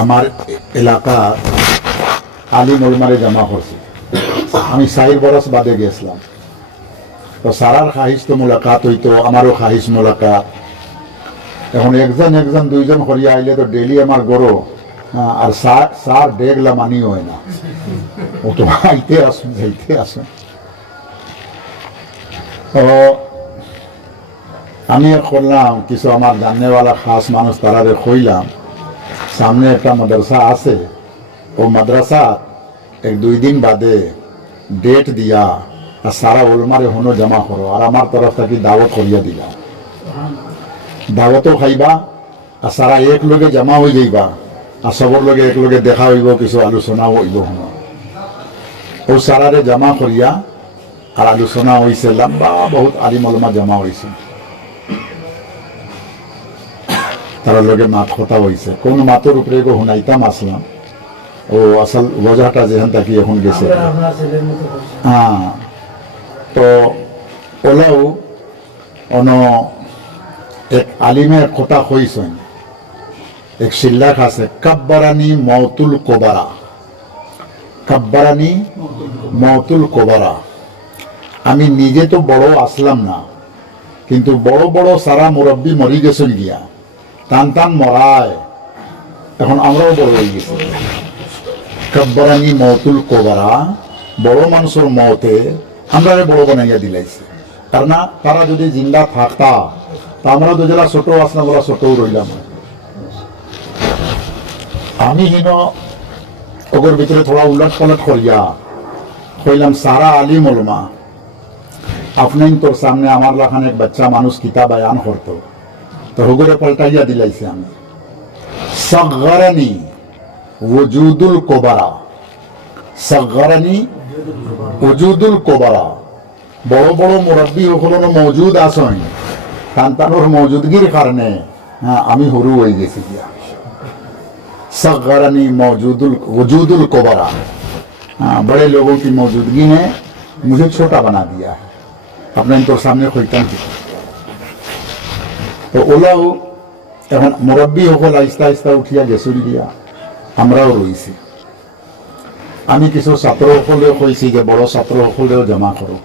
আমার এলাকা আলিম ওলমারে জমা করছি। আমি 4 বরস বাদে গেছিলাম, তো সারার খাহিস তো মোলাকাত হইতো, আমারও খাহিস মোলাকাত। এখন একজন একজন দুইজন করিয়া আইলে তো ডেলি আমার গরো আর সার ডেগলা মানি হয় না, ও তো আইতে আসুন যাইতে আসুন। তো আমি করলাম কিছু আমার জাননেওয়ালা খাস মানুষ তারারে কইলাম, সামনে একটা মাদ্রাসা আছে, ও মাদ্রাসা 1-2 দিন বাদে ডেট দিয়া আর সারা ওলমারে হনো জমা করো, আর আমার তরফ থেকে দাওয়াত করিয়া দিলাম। দাওয়াতও খাইবা আর সারা এক লগে জমা হয়ে যাইবা, আর সবর লগে এক লগে দেখা হইব, কিছু আলোচনাও হইব। হনো ও সারারে জমা করিয়া আর আলোচনা হয়েছে, লম্বা বহুত আলিম ওলমা জমা হয়েছে, তার লগে মাত কথা হয়েছে। কোন মাতর উপরে গো শুনাইতাম আসলাম, ও আসল ওজাটা যেখান থাকি এখন গেছে। হ্যাঁ, তো ওলাও অন এক আলিমের কথা কইছেন, এক শিল্লাক আছে, কাব্বারানি মওতুল কোবারা, কাব্বারানি মওতুল কোবারা। আমি নিজে তো বড় আসলাম না, কিন্তু বড় বড় সারা মুরব্বী মরি গেছেন গিয়া, টান টান মরায়, এখন আমরাও বড় হয়ে গেছি। কাব্বারানি মওতুল কোবারা, বড় মানুষের মতে আমরা বড় বানাইয়া দিলাইছে। কারণ তারা যদি জিন্দা থাকতা তা আমরা তো যারা ছোট আসলাম ওরা ছোটও রইলাম। আমি হিন ওগর ভিতরে থোড়া উলট পালট করিয়া কইলাম, সারা আলিম ওলমা আপনি তোর সামনে আমার লাখান এক বাচ্চা মানুষ কিতাব বয়ান করতো, তো হুগরে পাল্টাইয়া দিলাইছে। আমি সগরানি ওজুদুল কোবারা, সগরানি ওজুদুল কোবারা, বড় বড় মুরব্বী ওগুলো মজুদ আসেন, সন্তানোর মজুদগির কারণে আমি হরু হয়ে গেছি গিয়া। सगरनी वजूदुल कोबरा, बड़े लोगों की मौजूदगी ने मुझे छोटा बना दिया है, अपने तो सामने खोलता हूँ। तो ওলাও এখন মুরব্বী হকল আস্তে আস্তে উঠিয়া গেছুন দিয়া, আমরাও রইছি। আমি কিছু ছাত্র সকলেও কইছি যে বড় ছাত্র সকলেও জমা করো।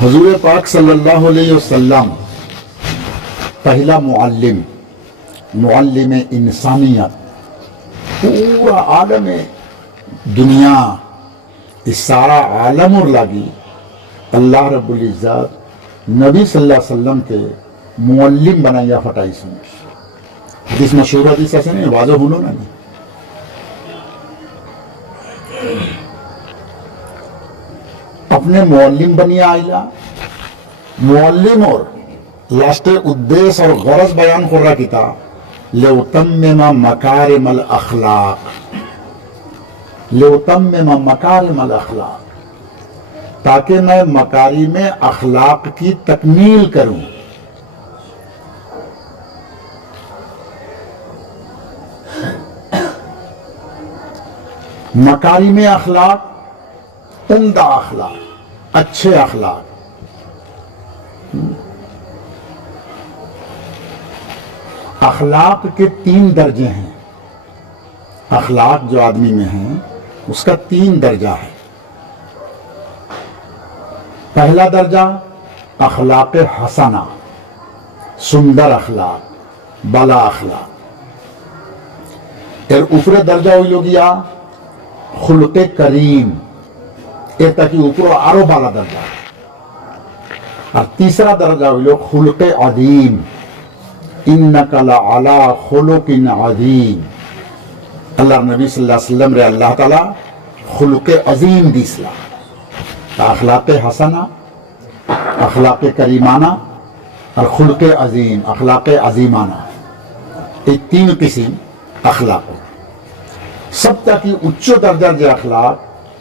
হুজুরে পাক সাল্লাল্লাহু আলাইহি ওয়াসাল্লাম पहला मुअल्लिम, मुअल्लिम इंसानियत, पूरा आलम दुनिया, इस सारा आलम और लगी अल्लाह रब्बुल इज्जत नबी सल्लल्लाहु अलैहि वसल्लम के मुअल्लिम बनाया फटाई सुन। हदीस मशहूर हदीस ऐसे नहीं, वाजो हुनो ना नहीं। अपने मुअल्लिम बनिया आइला, मुअल्लिम और लास्टे उद्देश्य और गरज बयान कर रहा किताब लेउतम्मिमा मकारिमल अखलाक, लेउतम्मिमा मकारिमल अखलाक, ताकि मैं मकारिम अखलाक की तकमील करूं। मकारिम अखलाक, उम्दा अखलाक, अच्छे अखलाक। अखलाक के 3 दर्जे हैं। अखलाक जो आदमी में है उसका 3 दर्जा है। पहला दर्जा अखलाक हसना, सुंदर अखलाक, बाला अखलाक। एर ऊपरे दर्जा हुई गया खुल्के करीम, ए ताकि ऊपर आरो बाला दर्जा। और तीसरा दर्जा हुई खुल्के अदीम, इन्नका लअला खुलुकिन अज़ीम। अल्लाह नबी सल्लल्लाहु अलैहि वसल्लम रे अल्लाह ताला खुलुके अज़ीम दिसला। अखलाके हसना, अखलाके करीमाना और खुलके अज़ीम, अखलाके अज़ीमाना, ये 3 किस्म अखलाक। सब ताकि उच्च दर्जा जे अखलाक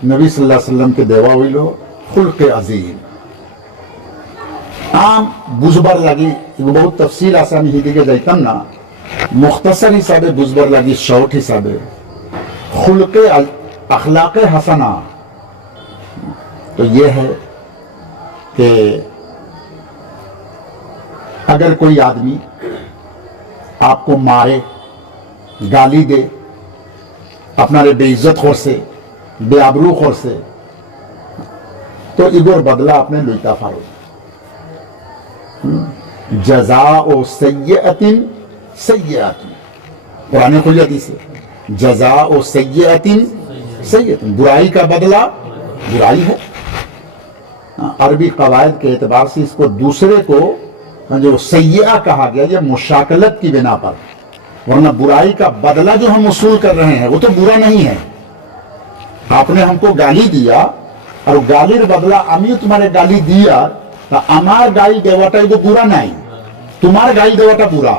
नबी सल्लल्लाहु अलैहि वसल्लम के देवा हुईलो खुलके अज़ीम। आम बुझबर लगी बहुत तफसील आसानी ही दिखे जाइतम ना, मुख्तसर हिसाबे बुझबर लगी शॉर्ट हिसाबे खुलके अखलाके हसना। तो ये है कि अगर कोई आदमी आपको मारे गाली दे, अपनारे बेइज्जत करसे, बेआबरू करसे, तो इगोर बदला अपने लुइता फारो। जज़ाओ सय्यअतिन सय्यअतुन, कुरान खुली हदीस है, जज़ाओ सय्यअतिन सय्यअतुन, बुराई का बदला बुराई है। अरबी कवायद के एतबार से इसको दूसरे को जो सय्या कहा गया, ये मुशाकलत की बिना पर, वरना बुराई का बदला जो हम वसूल कर रहे हैं वो तो बुरा नहीं है। आपने हमको गाली दिया और गालिर बदला आमियो तुम्हारे गाली दिया, तो आमार गाली देवाटा तो बुरा नहीं, तुम्हार गाली देवाटा बुरा,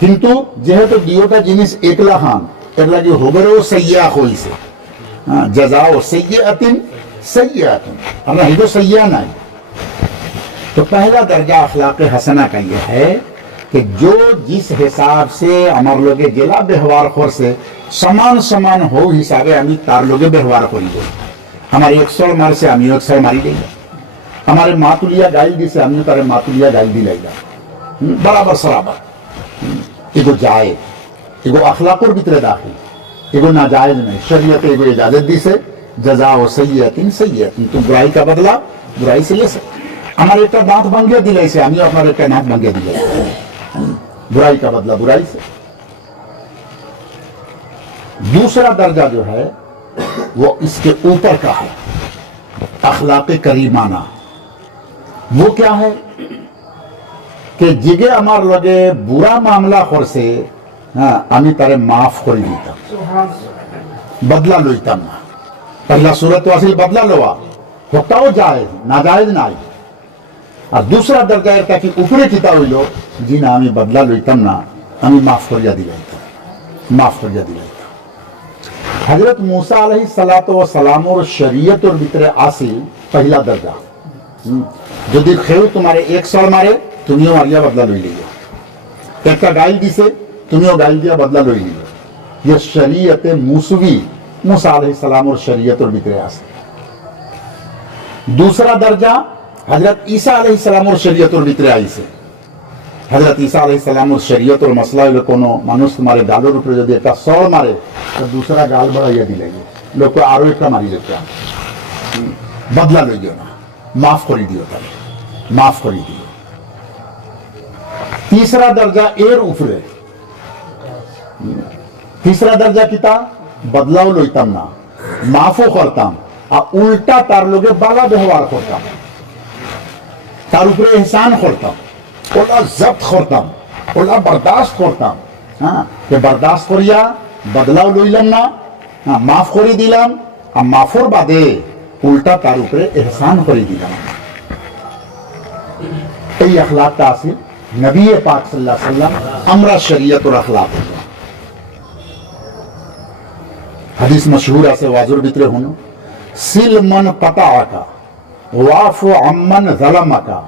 किंतु जेहेतु दियोटा जिनिस एकला हान एट लगे होबरे वो सय्या होई से, जज़ाओ सय्यअतिन सय्यअतुन, और नहीं तो सय्या नहीं। तो पहला दर्जा अखलाक हसना का यह है कि जो जिस हिसाब से हमारे लोगे जिला व्यवहार खोर से समान समान हो हिसाबे हमें तार लोगे व्यवहार करिए। हमारे 100 मार से हमें 100 मारी लेगा, हमारे मातुलिया गाइल दी से हमें तारे मातुलिया गाइल दी लेगा, बराबर सराबर। एगो जाए एगो अखलाकुर भीतर दाखिल, एगो नाजायज नहीं, शरीयत एगो इजाजत दी से जज़ाओ सय्यअतिन सय्यअतुन, तुम बुराई का बदला बुराई से ले सकते। हमारे एक दांत भंगे दिले से हमें अपना एक नाक भंगे दिले, बुराई का बदला बुराई से। दूसरा दर्जा जो है वो इसके ऊपर का है, अखलाक करीमाना। वो क्या है कि जिगे हमार लगे बुरा मामला खोर से আমি তারে মাফ করে দিতাম, বদলা লইতাম না। पहला सूरत तो असल बदला लोआ होताओ जायज नाजायज নাই। আর दूसरा दर्जा এটা কি উপরে কিতা হইলো জি না আমি বদলা লইতাম না, আমি মাফ করিয়া দিলাইতাম, মাফ করিয়া দিলাইতাম। हजरत मूसा अलैहि सलातो व सलामोर शरीयतोर ভিতরে আসি पहला दर्जा, যদি কেউ তোমারে 100 মারে তুমিও মারিয়া বদলা লই লিও, একটা গাইল দিছে তুমিও গাইল দিয়া বদলা লই লিও। ये शरीयत मूसवी मूसा अलैहिस्सलाम और शरीयत और ভিতরে আছে। दूसरा दर्जा हजरत ईसा अलैहिस्सलाम और शरीयत और ভিতরে आइছে। हजरत ईसा अलैहिस्सलाम और शरीयत और मसला হলো কোনো মানুষ তোমারে গালের উপরে যদি একটা সর মারে তো दूसरा গাল বাড়াইয়া দিলে লোক আরো একটা মারি যেতে, বদলা লইও না, মাফ করে দিও, তাহলে মাফ করে দিও। तीसरा दर्जा এর উপরে, तीसरा दर्जा किता बदलाव लইতাম না, মাফও করতাম, আর উল্টা তার লগে বালা ব্যবহার করতাম, তার উপরে ইহসান করতাম, ওটা জব্ত করতাম, ওটা বরদাস্ত করতাম। হ্যাঁ, যে বরদাস্ত করিয়া বদলাও লইলাম না, মাফ করে দিলাম, আর মাফর বাদে উল্টা তার উপরে ইহসান করে দিলাম। এই আখলাকটা আছে নবী পাক সাল্লাল্লাহু আলাইহি ওয়াসাল্লাম আমরা শরীয়তের আখলাক। हदीस मशहूर আছে ওয়াজুর ভিতরে হনো, সিল মান কাতাআকা ওয়াফু আম্মান যালামাকা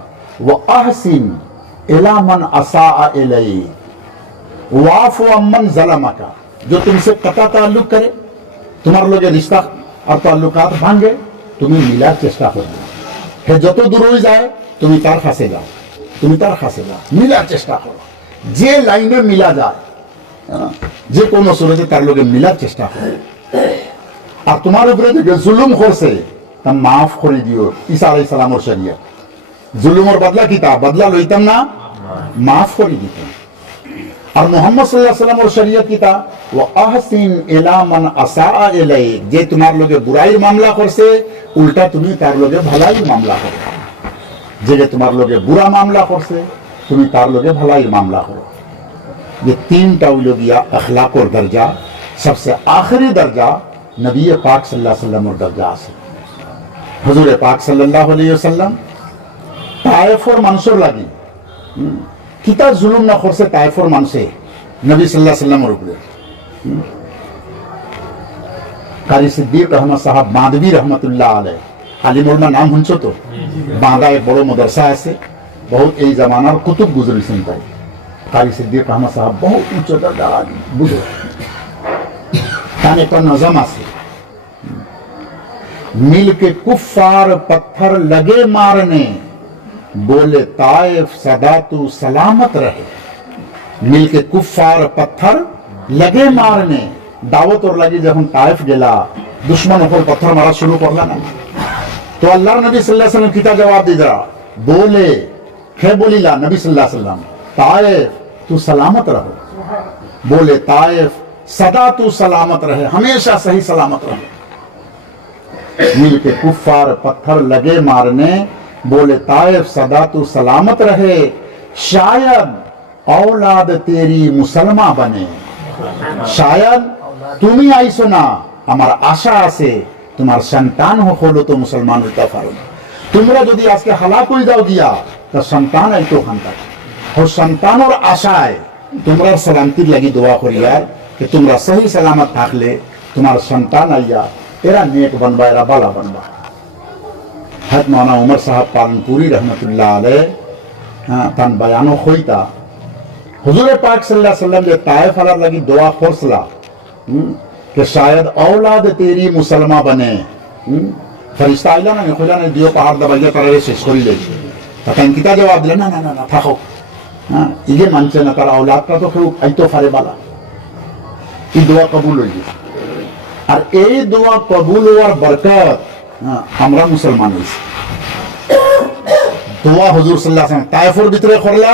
ওয়া আহসিন ইলা মান আসাআ ইলাই। ওয়াফু আম্মান যালামাকা, जो तुमसे कता ताल्लुक करे, তোমার লগে রিশতা আর তাল্লুকাত ভাঙে, তুমি মিলার চেষ্টা করবে। হে যত দূর হয়ে যায় তুমি তার কাছে যাও, তুমি তার কাছে যাও, মিলার চেষ্টা করো। যে লাইনে মিলা যায় যে কোনো সুরতে তার লগে মিলার চেষ্টা করো। আর তোমার উপরে যে জুলুম করছে তা মাফ করে দিও। ঈসা আলাইহিস সালামের শরীয়ত জুলুমের বদলা কিতা বদলা লইতাম না, মাফ করে দিতাম। আর মুহাম্মদ সাল্লাল্লাহু আলাইহি ওয়াসাল্লামের শরীয়ত কিতা ওয়া আহসিন ইলা মান আসাআ ইলাইক, যে তোমার লগে বুরাইর মামলা করছে উল্টা তুমি তার লগে ভালাইর মামলা করো। যে তোমার লগে বুরা মামলা করছে তুমি তার লগে ভালাইর মামলা করো। ये तीनटा হইলো গিয়া अखलाकोर दर्जा। सबसे आखिरी दर्जा नबी पाक सल्लल्लाहु अलैहि वसल्लम और दर्जा আছে। हुजूर पाक सल्लल्लाहु अलैहि वसल्लम ताइफर मानसर লাগি কিতা জুলুম না করছে তাইফর মানুষে নবী সাল্লাল্লাহু আলাইহি ওয়াসাল্লামের উপরে। কারি সিদ্দিক রহমত সাহেব মাদবী রহমতুল্লাহ আলাইহি আলিম উলমা নাম শুনছো তো? বাঁধা এক বড় মাদ্রাসা আছে, বহুত এই জামানার কুতুব গুজরিছেন তাই। কারি সিদ্দিক রহমত সাহেব বহুত উচ্চ দরজার বুজুর্গ। তার একটা নজম আছে, मिल के कुफ्फार पत्थर लगे मारने बोले ताइफ सदा तू सलामत रहे। मिल के कुफ्फार पत्थर लगे मारने दावत और लगी जब ताइफ गेला दुश्मन ऊपर पत्थर मारा शुरू करला ना तो अल्लाह नबी सल्लल्लाहु अलैहि वसल्लम किता जवाब दीदा बोले खे बोलीला नबी सल्लल्लाहु अलैहि वसल्लम ताइफ तू सलामत रहो बोले ताइफ सदा तू सलामत रहे हमेशा सही सलामत रहे मिल के कुफ्फार पत्थर लगे मारने बोले ताइफ सदा तू सलामत रहे शायद औलाद तेरी मुसलमा बने शायद তুমি আইছো না আমার আশা আছে তোমার সন্তান হলো তো মুসলমান হইতে পারো তোমরা যদি আজকে হালাক হয়ে যাও গিয়া তা সন্তান আইতো খানটা ও সন্তানের আশায় তোমরা সালামতির লাগি দোয়া করিয়া कि তোমরা সহি সালামত থাকলে তোমার সন্তান আইয়া এরা নেক बनबा এরা বালা बनबा हज मौलाना उमर साहब पालनपुरी रहमतुल्लाह अलैह तन बयानो होइता हुजूर पाक सल्लल्लाहु अलैहि वसल्लम जे ताइफ वाला लगी दुआ फरसला कि शायद औलाद तेरी मुसलमा बने फरिश्ता आइला ना खोजा ने दियो पहाड़ दबाइया करे शेष करी ले तखन किता जवाब दिला ना ना ना ना थाको इगे मानছে না তার औलादটা তো কেউ আইতো পারে বালা এই দোয়া কবুল হইছে আর এই দোয়া কবুল হওয়ার বরকত আমরা মুসলমান হইছি দোয়া হুজুর সাল্লাল্লাহু আলাইহি ওয়াসাল্লাম তাইফের ভিতরে করলা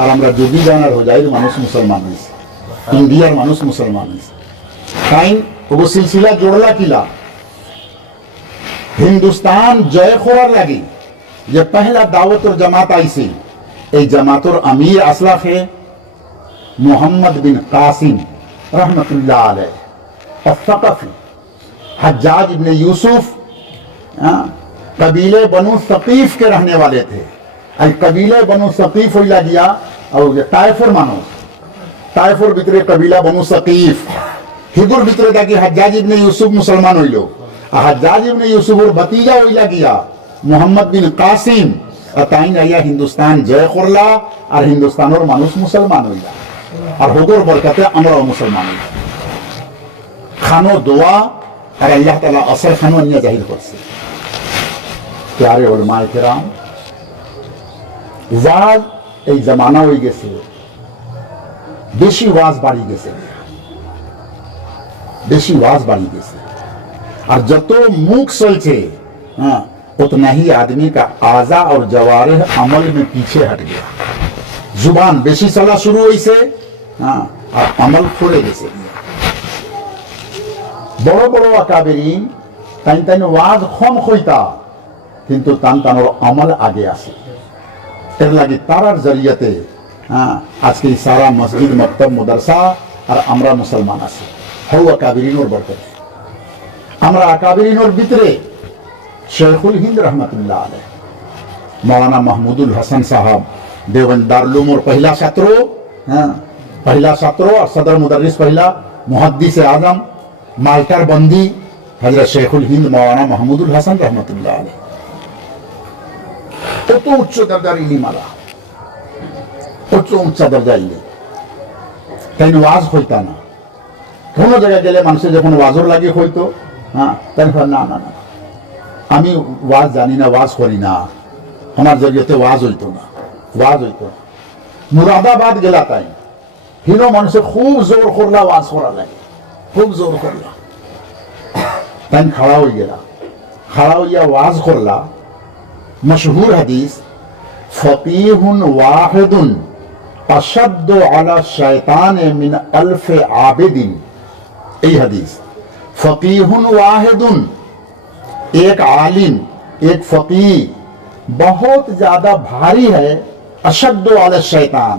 আর আমরা যদি জানার হোজাইর মানুষ মুসলমান হইছে ইন্ডিয়ার মানুষ মুসলমান হইছে তাই ওগো সিলসিলা জোড়লা কিলা হিন্দুস্তান জয় করার লাগি যে পহলা দাওয়াত और জামাত আইছে এই জামাতের আমির আসলাফে মোহাম্মদ বিন কাসিম रहमतुल्लाह अलैह अस-सक़फ़ी हज्जाज इब्न यूसुफ कबीले बनु सकीफ के रहने वाले थे आई कबीले बनु सकीफ हो गया और ताइफर मानो ताइफर भितरे कबीला बनु सकीफ हिदुर भितरे ताकि हज्जाज इब्न यूसुफ मुसलमान होइलो हज्जाज इब्न यूसुफ और भतीजा होइला गया मोहम्मद बिन कासिम अताइन आया हिंदुस्तान जय करला और हिंदुस्तान और मानुष मुसलमान होइला और हुदुर बरकते আমরা মুসলমান খানো দোয়া আর আল্লাহ তাআলা আসর খানো নিয়ে জাহির করছে प्यारे उलमाए किराम ওয়াজ এই জামানা হয়ে গেছে বেশি ওয়াজ বাড়ি গেছে বেশি ওয়াজ বাড়ি গেছে আর যত মুখ চলছে उतना ही आदमी का आजा और जवारिह अमल में पीछे हट गया जुबान बेशी चला शुरू हुई से और अमल थोड़े जैसे बड़ो बड़ो अकाबिरीन ताइन ताइन वाज खम खोइता किंतु तान तानोर अमल आगे आसे एर लगी तारार जरियते आज के सारा मस्जिद मक्तब मदरसा और আমরা मुसलमान आसे हौ अकाबिरीन और बरकत আমরা अकाबिरीन और बितरे शेखुल हिंद रहमतुल्लाह अलैह मौलाना महमूदुल हसन साहब देवबंद दारुल और पहला छात्रों और सदर मुदर्रिस पहला मुहद्दिस आजम माल्टर बंदी हजरत शेखुल हिंद मौलाना महमूदुल हसन रहमतुल्लाह अलैह तो उच्च दर्जार इलिम आला उच्च दर्जा इलिम তাই ওয়াজ হইতা না কোন জায়গায় গেলে মানুষ যখন ওয়াজর লাগে হইতো তাই না না না আমি ওয়াজ জানি না ওয়াজ করি না আমার জরিয়তে ওয়াজ হইতো না মুরাদাবাদ গেলা তাই হিনো মানুষে খুব জোর করলা ওয়াজ করা লাগে খুব জোর করলা তাই খাড়া হয়ে গেলা খাড়া হইয়া ওয়াজ করলা মশহুর হাদিস ফকিহুন ওয়াহিদুন अशद्दु अला शैतान मिन अल्फ आबिदिन ये हदीस फकीहुन वाहिदुन एक आलिम एक फकीह बहुत ज्यादा भारी है अशद्दु अला शैतान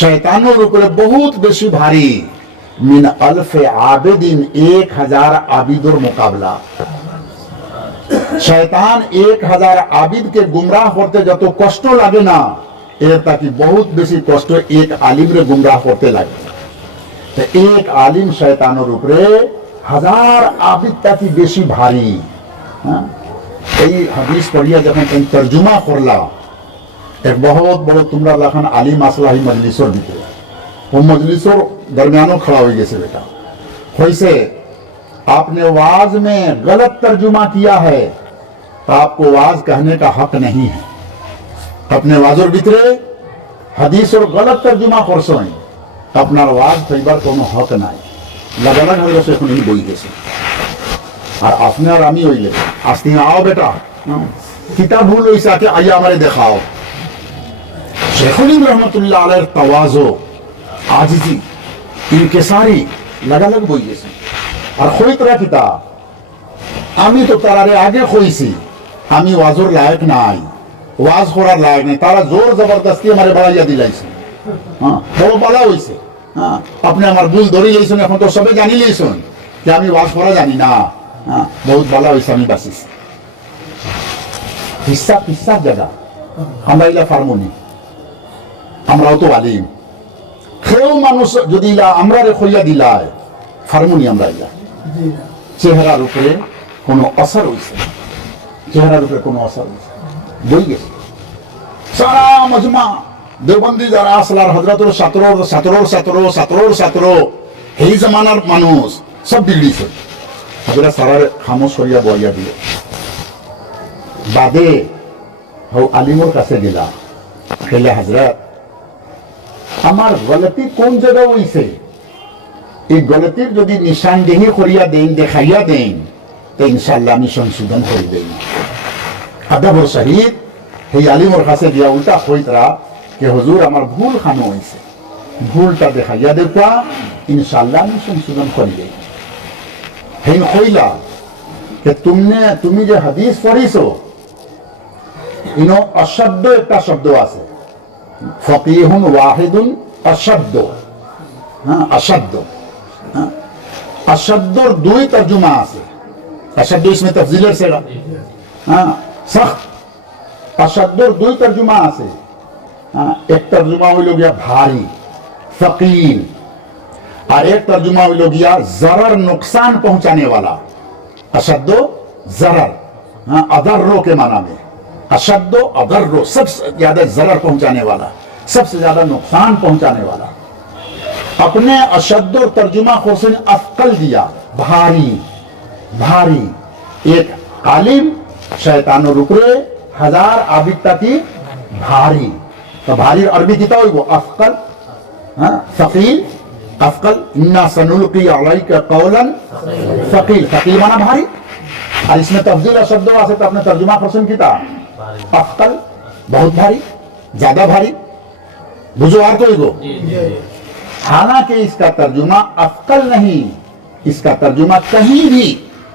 शैतानों ऊपर बहुत बेशी भारी मिन अल्फ आबिदिन 1000 आबिदों मुकाबला शैतान 1000 आबिद के गुमराह करते जब कष्ट लगे ना ताकि बहुत बेसी कष्ट एक आलिम रे गुमराह करते लगे तो एक आलिम शैतानों ऊपरे 1000 आबिद ताकि बेसी भारी हदीस पढ़िया जब तर्जुमा करला एक बहुत बड़ो तुमरा लखन आलिम असला ही मजलिसों भीतर वो मजलिसों दरमियानों खड़ा हो गए बेटा वैसे आपने वाज में गलत तर्जुमा किया है तो आपको वाज कहने का हक नहीं है अपने वाजर भीतरे हदीस और गलत तर्जुमा करसोई আপনার ওয়াজ কইবার কোনো হক নাই, লাগালাগ হয়ে গেছে এখন এই বই গেছে। আর আপনি আর আমি হইলে আসতে আও বেটা কিতাব ভুল হয়েছে আগে আইয়া আমারে দেখাও। শেখুল রহমতুল্লাহ আলাইহির তাওয়াজু, আজিজি, ইনকিসারি লাগালাগ বই গেছে। আর খইতরা কিতাব আমি তো তারারে আগে কইছি আমি ওয়াজর লায়ক নাই, ওয়াজ করার লায়ক নাই, তারা জোর জবরদস্তি আমারে বাড়াইয়া দিলাইছে। হ্যাঁ বড় বালা হইছে। হ্যাঁ আপনি আমার ভুল ধরে লইছেন, এখন তো সবে জানি লইছেন যে আমি ওয়াজ করা জানি না। হ্যাঁ বহুত বালা হইছে, আমি বাঁচিছি। হিসাব হিসাব জায়গা আমরা ইলা ফার্মনি, আমরাও তো আলিম, কেউ মানুষ যদি ইলা আমরা রে খইয়া দিলায় ফার্মনি আমরা ইলা। চেহারার উপরে কোনো অসর হইছে, চেহারার উপরে কোনো অসর হইছে, বই গেছে। সারা মজমা দেওবন্দি যারা আসলার হজরতের ছাত্র এই জমানার মানুষ সব বিগড়িছে। হজরত সারার খামোশ করিয়া বইয়া দিল। বাদে হও আলিমর কাছে গেলা, খেলে হজরত আমার গলতি কোন জায়গা হইছে, এই গলতির যদি নিশানদেহি করিয়া দেন, দেখাইয়া দেন, তো ইনশাল্লাহ আমি সংশোধন করে দেই। আদাবর শহীদ সেই আলিমর কাছে গিয়া উল্টা হইতরা যে হুজুর আমার ভুল খানো হয়েছে, ভুলটা দেখাইয়া দেখা, ইনশাল্লাহ আমি সংশোধন করে দেই। হেন কইলা যে তুমি যে হাদিস পড়িছো ইনো অশব্দ একটা শব্দ আছে, ফকিহুন ওয়াহিদুন অশব্দ। হ্যাঁ অশব্দ, অশব্দর দুই তর্জমা আছে। অশব্দ ইসমে তফজিলের সেরা, হ্যাঁ সख्त। অশব্দর দুই তর্জমা আছে। एक तर्जुमा हुई लोग भारी फकील, और एक तर्जुमा हुई लोग जरर नुकसान पहुंचाने वाला। अशद्दो जरर, अदर्रो के माना में अशद्दो अदर्रो, सबसे ज्यादा जरर पहुंचाने वाला, सबसे ज्यादा नुकसान पहुंचाने वाला। अपने अशद्दो तर्जुमा हुसैन अफकल दिया, भारी भारी। एक कालिम शैतानो रुकरे हजार आबिदता की भारी, तो भारी अरबी किताब वो अफकल, फकील, अफकल। इन्ना सनुल्की अलैका कौलन फकील, फकील माना भारी। और इसमें तब्दील शब्द से तो अपने तर्जुमा पसंद किताब अफकल, बहुत भारी, ज्यादा भारी। बुझो और कोई को, हालांकि इसका तर्जुमा अफकल नहीं, इसका तर्जुमा कहीं भी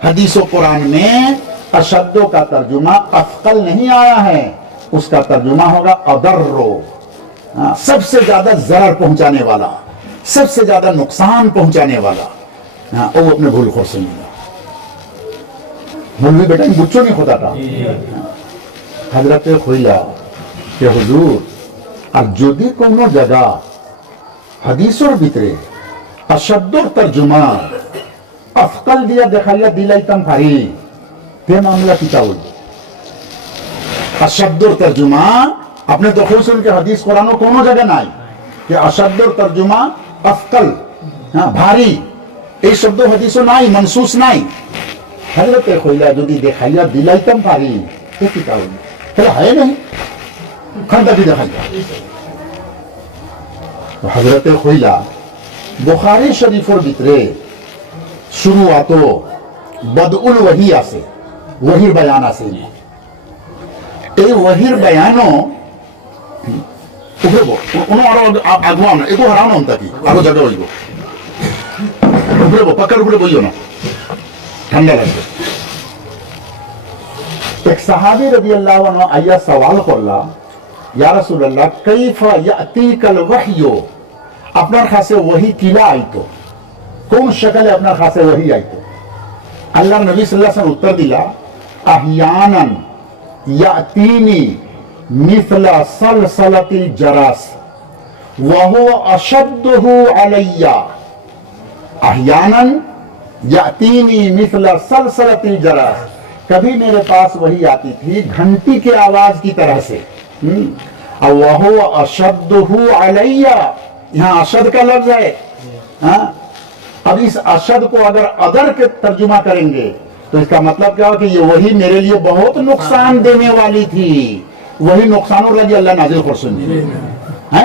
हदीसो कुरान में अशद्दों का तर्जुमा अफकल नहीं आया है, उसका तर्जुमा होगा अदर्रो, सबसे ज्यादा जरर पहुंचाने वाला, सबसे ज्यादा नुकसान पहुंचाने वाला। वो अपने भूल खोर से मिला। मौलवी बेटा बुच्चो नहीं होता था। हजरत खोइला के हुजूर আর যদি কোনো জায়গা হাদিসের ভিতরে অশব্দর তর্জমা আফকাল দিয়া দেখাইয়া দিলাইতাম পারি, তে মামলা কিতা হইল? अशब्दर तर्जुमा अपने तो खुद सुन के हदीस कुरानो कोनो जगह নাই कि अशब्दर तर्जुमा अफकल, हाँ भारी, এই শব্দ হাদিসও নাই, মনসুস নাই। হযরত কইলা যদি দেখাইয়া দিলাইতাম পারি তো কি কারণ? তাহলে হয় নাই খান্ডা দি দেখাইয়া। তো হযরত কইলা বুখারী শরীফের ভিতরে শুরুয়াতো বদউল ওহী আছে, ওহীর বয়ান আছে। এই ওহীর বয়ানো উপরে কোনো আরো আগুয়া না, এগো হারাও না তাকি আরো জায়গা হইব উপরে পাকার উপরে বইও না, ঠান্ডা লাগবে। एक सहाबी रजी अल्लाह अन्हु आया सवाल करला, या रसूलल्लाह कैफा यातीकल वहयु, আপনার কাছে ওহী কিলা আইতো, কোন শকলে আপনার কাছে ওহী আইতো? আল্লাহর নবী সাল্লাল্লাহু আলাইহি ওয়াসাল্লাম উত্তর দিলা, আহিয়ানান यातीनी मिथला सलसलतिल जरास वहुव अशद्दुहु अलैया। अहयानन यातीनी मिथला सलसलतिल जरास, कभी मेरे पास वही आती थी घंटी के आवाज की तरह से, और वहुव अशद्दुहु अलैया, यहाँ अशद का लफ्ज है। अब इस अशद को अगर अदर के तर्जुमा करेंगे तो इसका मतलब क्या हो कि ये वही मेरे लिए बहुत नुकसान देने वाली थी, वही नुकसानों लगी अल्लाह नाजिल कर सुन है।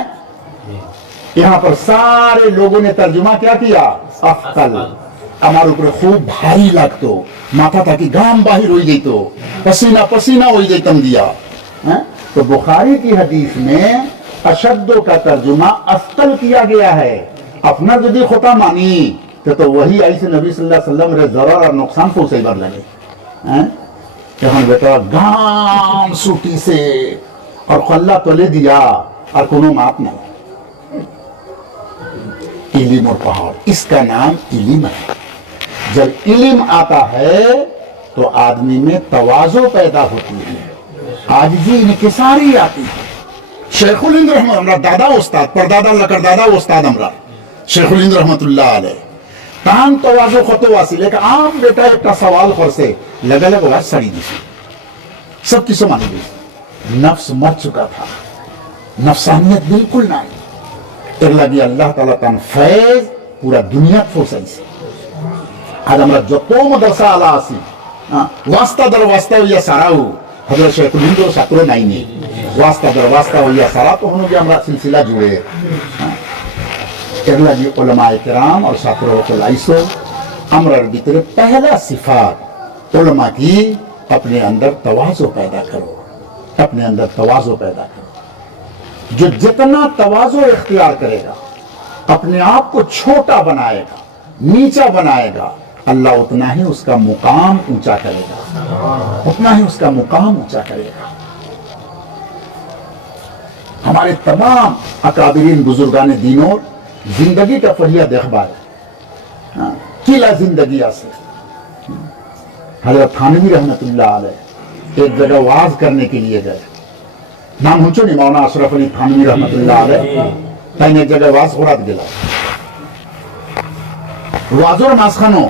यहाँ पर सारे लोगों ने तर्जुमा क्या किया, अफ्कल, আমার উপরে খুব ভারী লাগতো, মাথা থাকি ঘাম বাহির হয়ে যেত, पसीना पसीना हो जाता दिया। तो बुखारी की हदीस में अशद्दो का तर्जुमा अफ्कल किया गया है। अपना यदि खुदा मानी तो वही ऐसे नबी सल्लल्लाहु अलैहि वसल्लम रे जरर और नुकसान पहुंचे बर लगे। এখন বেটা গাম ছুটি से और खल्ला तले दिया और कोनो माप नहीं। इलिम और पहाड़, इसका नाम इलिम है। जब इलिम आता है तो आदमी में तवाज़ो पैदा होती है, आजिज़ी इनकिसारी आती है। शेखुल हिंद रहमत हमरा दादा उस्ताद परदादा लकड़दादा उस्ताद हमरा शेखुल हिंद रहमतुल्लाह अलैह तान तवाज़ो खतो वासिल एक आम बेटा एक सवाल करसे लगा लगा सड़ी दिसी सब किसो मानी गई। नफ्स मर चुका था, नफसानियत बिल्कुल नहीं। एक लगी अल्लाह ताला का फैज पूरा दुनिया फोसाई से आज हमरा जो मदरसा आला आसी वास्ता दर वास्ता या साराऊ हजरत शेखुल हिंद छात्र नहीं ने वास्ता दर वास्ता या सारा तो हम हमरा सिलसिला जुड़े। एक लगी उलमाए किराम और छात्रों को लाइसो अमरर भीतर पहला सिफात उलमा की अपने अंदर तवाज़ो पैदा करो, अपने अंदर तवाज़ो पैदा करो। जो जितना तवाज़ो इख्तियार करेगा, अपने आप को छोटा बनाएगा, नीचा बनाएगा, अल्लाह उतना ही उसका मुकाम ऊंचा करेगा, उतना ही उसका मुकाम ऊंचा करेगा। हमारे तमाम अकाबिरीन बुजुर्गान दीनों जिंदगी का फरिया देखभाल किला जिंदगी से हजरत थानवी रहमतुल्लाह अलैह एक जगह वाज करने के लिए गए। नाम हुंचो नहीं मौलाना अशरफ अली थानवी रहमतुल्लाह अलैह ताइन एक जगह वाज होरात गेला वाजोर मासखानो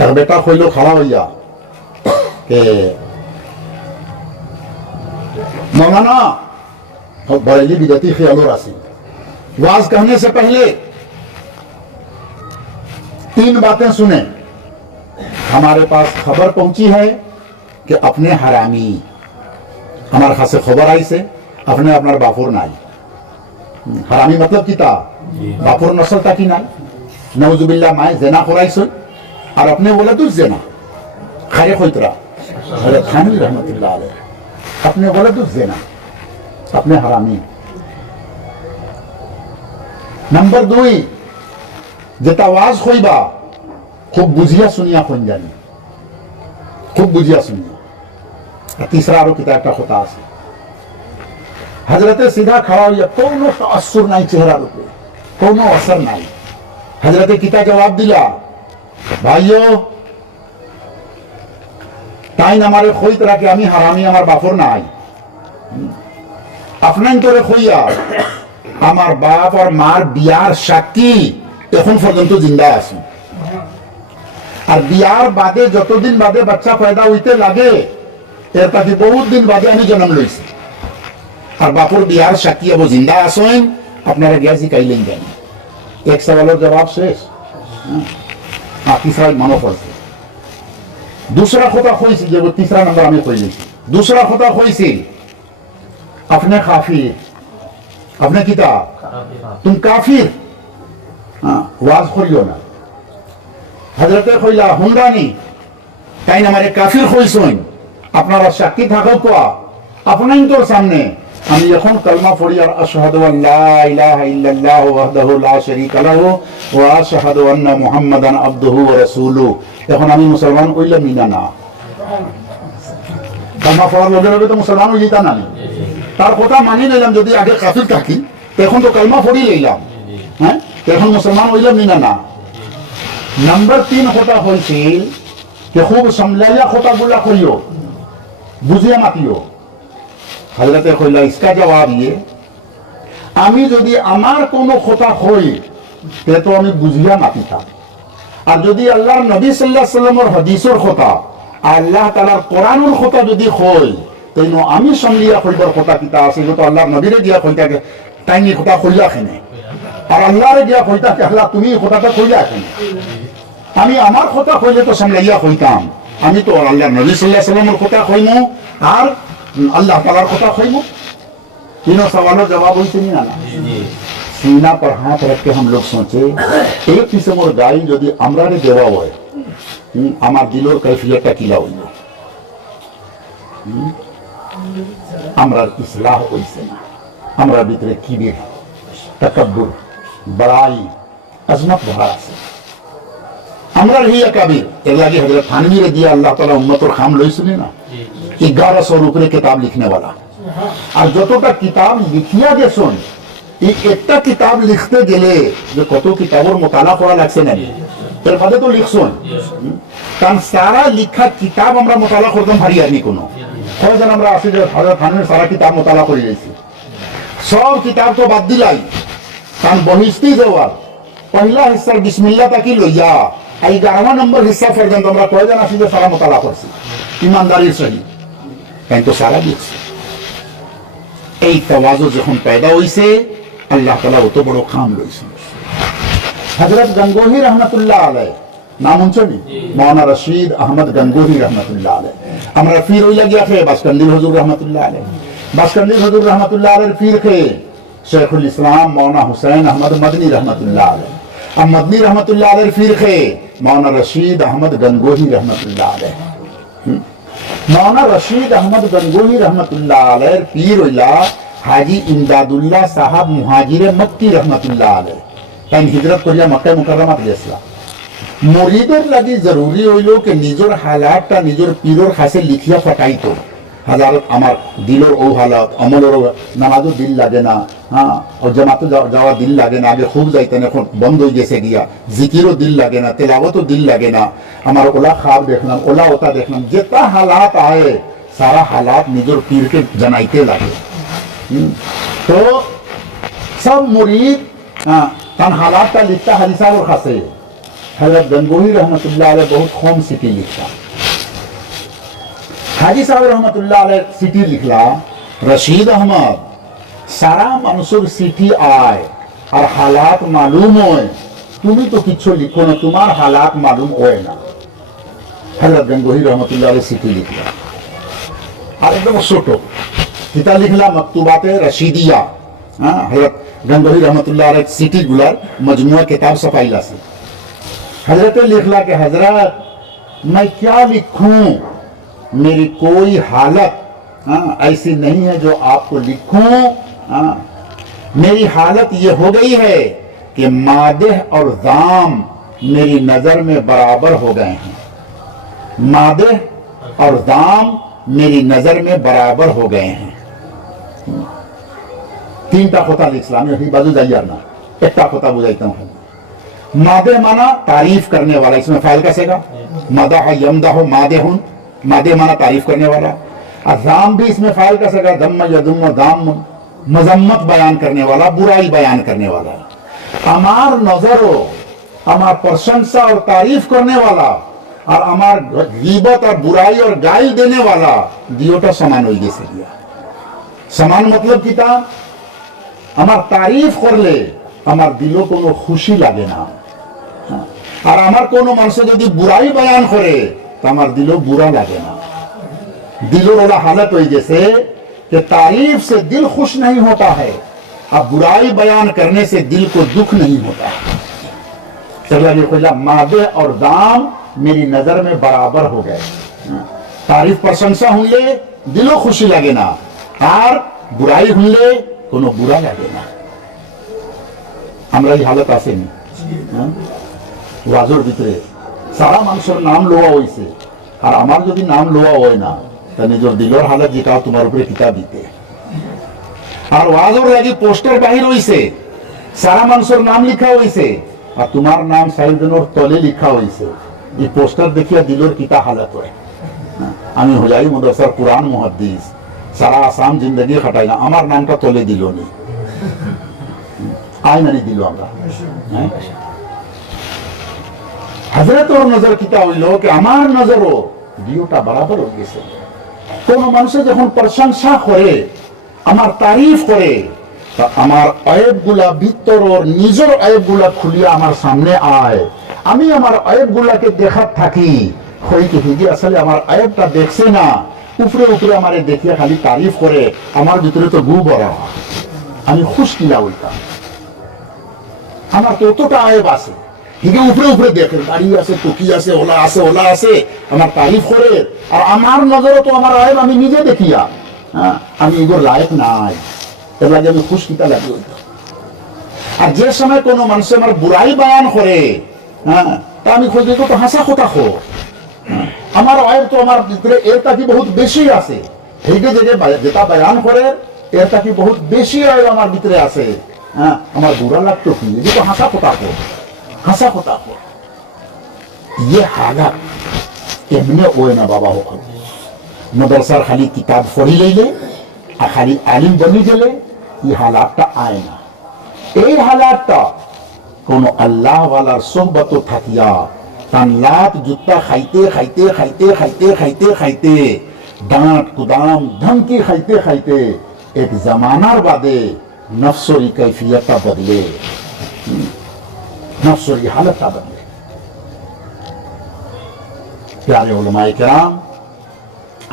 एक बेटा खोलो खड़ा होइया के मौलाना बरेली बिदती ख्याल रासी वाज कहने से पहले 3 बातें सुने। हमारे पास खबर पहुंची है कि अपने हरामी हमारे खास से खबर आई से अपने अपना बाफुर नाई हरामी मतलब किता बाफुर नस्ल ताकि नाई नौजुबिल्ला माए जेना खुराई सुन और अपने बोला दुस जेना खैर खोतरा हजरत थानवी रहमतुल्लाह अलैह अपने बोला दुस जेना अपने हरामी। नंबर 2 जेता वाज खोइबा खूब बुझिया सुनिया खोन जानी खूब बुझिया सुनिया। तीसरा आरो किताब का खुता से हजरत सीधा खड़ा हुआ कोनो तअस्सुर नहीं चेहरा रूपे कोनो असर नहीं। हजरत किता जवाब दिला भाइयों ताइन हमारे खोई तरह के आमी हरामी हमार बाफुर ना आई আপনার তোরে কইয়া আমার বাপ আর মার বিয়ার সাক্ষী এখন পর্যন্ত জিন্দা আছে আর বিয়ার বাদে যতদিন বাদে বাচ্চা পয়দা হইতে লাগে এর তাকে বহুত দিন বাদে আমি জন্ম লইছি আর বাপুর বিয়ার সাক্ষী अब জিন্দা আছেন আপনারা গিয়া জিকাইলেন কেন। এক সওয়ালের জবাব শেষ। तीसरा मानो पड़ছে दूसरा खोता खोईसी जो तीसरा नंबर हमें खोई दूसरा खोता खोईसी अपने काफिर अपने किताब तुम काफिर वाज खोलियो ना हजरत खोइला हुंदानी ताई हमारे काफिर खोई सोइन अपना साक्षी थाको को अपना तो सामने हम यखन कलमा पढ़ी और अशहदु अल्ला इलाहा इल्लल्लाह वहदहु ला शरीका लहु व अशहदु अन्ना मुहम्मदान अब्दुहु व रसूलुहु यखन আমি মুসলমান কইলাম না कलमा पढ़ाর লগে লগে তো মুসলমান হই যেতা না তার কথা মানি নিলাম যদি আগে কাফির থাকি তখন তো কলমা পড়ি লইলাম হ্যাঁ তখন মুসলমান হইলাম না। नंबर 3 কথা হইছিল যে খুব সমলাইয়া কথাগুলা কইও বুঝিয়া মাতিও। হযরতে কইলা इसका जवाब ये আমি যদি আমার কোনো কথা কই তে তো আমি বুঝিয়া মাতিতাম আর যদি আল্লাহর নবী সাল্লাল্লাহু আলাইহি ওয়াসাল্লামের হাদিসের কথা আল্লাহ তাআলার কোরআনের কথা যদি কই তেনো আমি সমলিয়া কইবার কথা কিতা আছে তো আল্লাহর নবীরে দিয়া কইতাকে তাইনি কথা কইলা কেনে আর আল্লাহরে দিয়া কইতাকে আল্লাহ তুমি কথাটা কইলা কেনে। আমি আমার কথা কইলে তো সমলিয়া কইতাম আমি তো আল্লাহর নবী সাল্লাল্লাহু আলাইহি ওয়াসাল্লামের কথা কইমু আর আল্লাহ তাআলার কথা কইমু तीनों सवालों जवाब हुई से नहीं आना। सीना पर हाथ रख के हम लोग सोचे एक किस्मर गाई यदि আমরা দেওয়া হয় আমার দিলর কৈফিয়তটা কি হইল, আমরা ইসলাহ হইছে না, আমরা ভিতরে কিবির তাকাব্বুর বড়াই আজমত ভরা আছে, আমরা হিয়া কাবির। এর লাগে হযরত থানভী রে দিয়া আল্লাহ তাআলা উম্মতের খাম লইছিলেন না 1100 উপরে কিতাব লিখনে वाला। আর যতটা কিতাব লিখিয়া গেছেন এই একটা কিতাব লিখতে গেলে যে কত কিতাবের মোতালা করা লাগছে না, এর বাদে তো লিখছেন, কারণ সারা লিখা কিতাব আমরা মোতালা করতাম হারিয়ানি কোনো কয়জন আমরা আসি যে হযরত থানভীর সারা কিতাব মোতালা করে গেছি, সব কিতাব তো বাদ দিলাই, কারণ বহিস্তি দেওয়ার পহিলা হিস্সার বিসমিল্লাহ তাকি লইয়া এই 11 নম্বর হিস্সা পর্যন্ত আমরা কয়জন আসি যে সারা মোতালা করছি ইমানদারির সহিত, কিন্তু সারা লিখছি। এই তাওয়াজু যখন পয়দা হইছে আল্লাহ তাআলা অত বড় খাম লইছেন। হযরত গঙ্গোহী রহমাতুল্লাহ আলাইহি নাম শুনছেন, মাওলানা রশিদ আহমদ গঙ্গোহী রহমাতুল্লাহ আলাইহি। আমরা পীর হইলা গিয়া খে বাসকান্দিল হুজুর রহমাতুল্লাহ আলাইহি, বাসকান্দিল হুজুর রহমাতুল্লাহ আলাইহির পীর খে শেখুল ইসলাম মাওলানা হুসাইন আহমদ মদনী রহমাতুল্লাহ আলাইহি। আর মদনী রহমাতুল্লাহ আলাইহির পীর খে মাওলানা রশিদ আহমদ গঙ্গোহী রহমাতুল্লাহ আলাইহি। মাওলানা রশিদ আহমদ গঙ্গোহী রহমাতুল্লাহ আলাইহির পীর হইলা হাজী ইমদাদুল্লাহ সাহাব মুহাজিরে মক্কি রহমাতুল্লাহ আলাইহি। তাই হিজরত করিয়া মক্কা মুকাররমাত গেছলা। মুরিদের লাগি জরুরি হইল যে নিজের হালাতটা নিজের পীরের কাছে লিখিয়া ফটাইতো, হাজারত আমার দিলের ও হালাত, আমলের নামাজও দিল লাগে না, হ্যাঁ ও জামাতে যাওয়া দিল লাগে না, আগে খুব যাইতেন এখন বন্ধ হয়ে গেছে গিয়া, জিকিরও দিল লাগে না, তেলাওয়াতও দিল লাগে না, আমার ওলা খাব দেখলাম, ওলা ওটা দেখলাম, যেটা হালাত আয়ে সারা হালাত নিজের পীরকে জানাইতে লাগে। তো সব মুরিদ তার হালাতটা লিখতা হাজি সাহেবের কাছে। হযরত গঙ্গোহী রহমাতুল্লাহ আলাইহি বহুত কম সিটি লিখতা। হাজি সাহেব রহমাতুল্লাহ আলাইহি সিটি লিখলা, রশিদ আহমদ সারা মানুষের সিটি আয় আর হালাত মালুম হয়, তুমি তো কিছু লিখো না, তোমার হালাত মালুম হয় না। হযরত গঙ্গোহী রহমাতুল্লাহ আলাইহি সিটি লিখলা, আর একদম ছোট কিতা লিখলা মকতুবাতে রশিদিয়া। হ্যাঁ হযরত গঙ্গোহী রহমাতুল্লাহ আলাইহি সিটি গুলার মজমুয়া কিতাব छपाइला से हजरत लिखला कि हजरत मैं क्या लिखूं, मेरी कोई हालत ऐसी नहीं है जो आपको लिखूं। मेरी हालत ये हो गई है कि मादेह और दाम मेरी नजर में बराबर हो गए हैं, मादेह और दाम मेरी नजर में बराबर हो गए हैं। तीनटा खोता लिखलाम, बाजू जाइए ना, एक खोता बुझाता हूं। मादे माना तारीफ करने वाला, इसमें फाइल कैसेगा मदह यमदह मादेहुन, मादे माना तारीफ करने वाला। दाम भी इसमें फाइल कैसेगा दम यदुम दाम, मजम्मत बयान करने वाला, बुराई बयान करने वाला। हमार नजरो हमार प्रशंसा और तारीफ करने वाला और हमार गीबत और बुराई और गाइल देने वाला दियोटा समान हो गए। समान मतलब किता हमार तारीफ करले আমার দিলও কোনো খুশি লাগে না, আর আমার কোনো মানুষ যদি বুরাই বয়ান করে তো আমার দিলও বুরা লাগে না। दिलों वाला हालत हो जैसे कि तारीफ से दिल खुश नहीं होता है, अब बुराई बयान करने से दिल को दुख नहीं होता है। मादे और दाम मेरी नजर में बराबर हो गए, तारीफ प्रशंसा हुनले दिलो खुशी लगे ना, और बुराई हुनले कोनो बुरा लगे ना। আমরা এই হালত আসেনি, ওয়াজের ভিতরে সারা মানুষের নাম লোয়া হয়েছে, আর আমার যদি নাম লোয়া হয় না তা নিজের দিলের হালত যেটা তোমার উপরে কিতাব দিতে। আর ওয়াজের লাগি পোস্টার বাহির হয়েছে, সারা মানুষের নাম লিখা হয়েছে, আর তোমার নাম সাইজনের তলে লিখা হয়েছে। এই পোস্টার দেখিয়া দিলের কিতা হালত হয়। আমি হোজাই মাদ্রাসার কুরআন মুহাদ্দিস, সারা আসাম জিন্দগি খাটাইলাম, আমার নামটা তলে দিল নি, আইনানি দিল আমরা। হযরত ওর নজর কিতা হইল কি আমার নজরও দিওটা বরাবর হয়ে গেছে। কোন মানুষ যখন প্রশংসা করে, আমার তারিফ করে, তা আমার আয়াবগুলা ভিতর ওর নিজের আয়াবগুলা খুলিয়া আমার সামনে আয়, আমি আমার আয়াবগুলাকে দেখাত থাকি, হই কি হিজি আসলে আমার আয়াবটা দেখছে না, উপরে উপরে আমার দেখিয়া খালি তারিফ করে, আমার ভিতরে তো গু ভরা, আমি খুশকিলা উল্টা, আমার তো অতটা আয়েব আছে। হিগে উপরে উপরে দেখে গাড়ি আছে, টুকি আছে, ওলা আছে, ওলা আছে, আমার তারিফ করে, আর আমার নজরে তো আমার আয়েব আমি নিজে দেখিয়া, হ্যাঁ, আমি এগুলো লায়ক নাই, এর লাগে আমি খুশকিটা লাগি হইতো। আর যে সময় কোনো মানুষ আমার বুড়াই বায়ান করে, হ্যাঁ, তা আমি খুঁজে তো হাসা কথা খো, আমার আয়ের তো আমার ভিতরে এর তাকি বহুত বেশি আছে, এইকে যেটা বয়ান করে এর তাকি বহুত বেশি আয় আমার ভিতরে আছে, হ্যাঁ, আমার বুড়া লাগতো কি, এই তো হাসা কথা খো, হাসা কথা খো। ये हालत एमने ओए ना बाबा हो, मदरसार खाली किताब पढ़ी लइले আর খালি আলিম বনি গেলে এই হালাতটা আয় না। এই হালাতটা কোন আল্লাহ ওয়ালার সোহবত থাকিয়া তান লাত জুতা খাইতে খাইতে খাইতে খাইতে খাইতে খাইতে ডাঁট কুদাম ধমকি খাইতে খাইতে এক জমানার বাদে নফসরি কৈফিয়তটা বদলে, নফসরি হালতটা বদলে। প্যারে উলামায়ে কেরাম,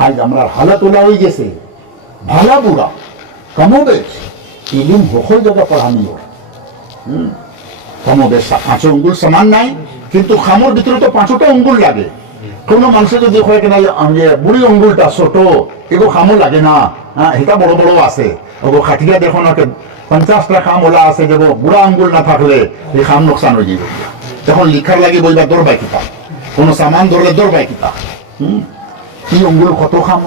আজ আমরা হালত ওলা হয়ে গেছে, ভালা বুড়া কমবেশ ইলিম হকল জায়গা পড়ানি হয়, কমবেশ 5 আঙ্গুল সমান নাই, কিন্তু খামর ভিতরে তো 5টা আঙ্গুল লাগে। কোন মানুষের যদি হয় কিনা বুড়ি আঙ্গুলটা ছোট, এগো খামর লাগে না, হ্যাঁ, এটা বড় বড় আছে, ওগো খাটিয়া দেখো না 50টা খাম ওলা আছে, যে বুড়া আঙ্গুল না থাকলে এই খাম নোকসান হয়ে যাবে। যখন লিখার লাগে বইবা দৌড়বাই কিতা, কোন সামান ধরলে দৌড়বাই কিতা, এই আঙ্গুল কত খাম।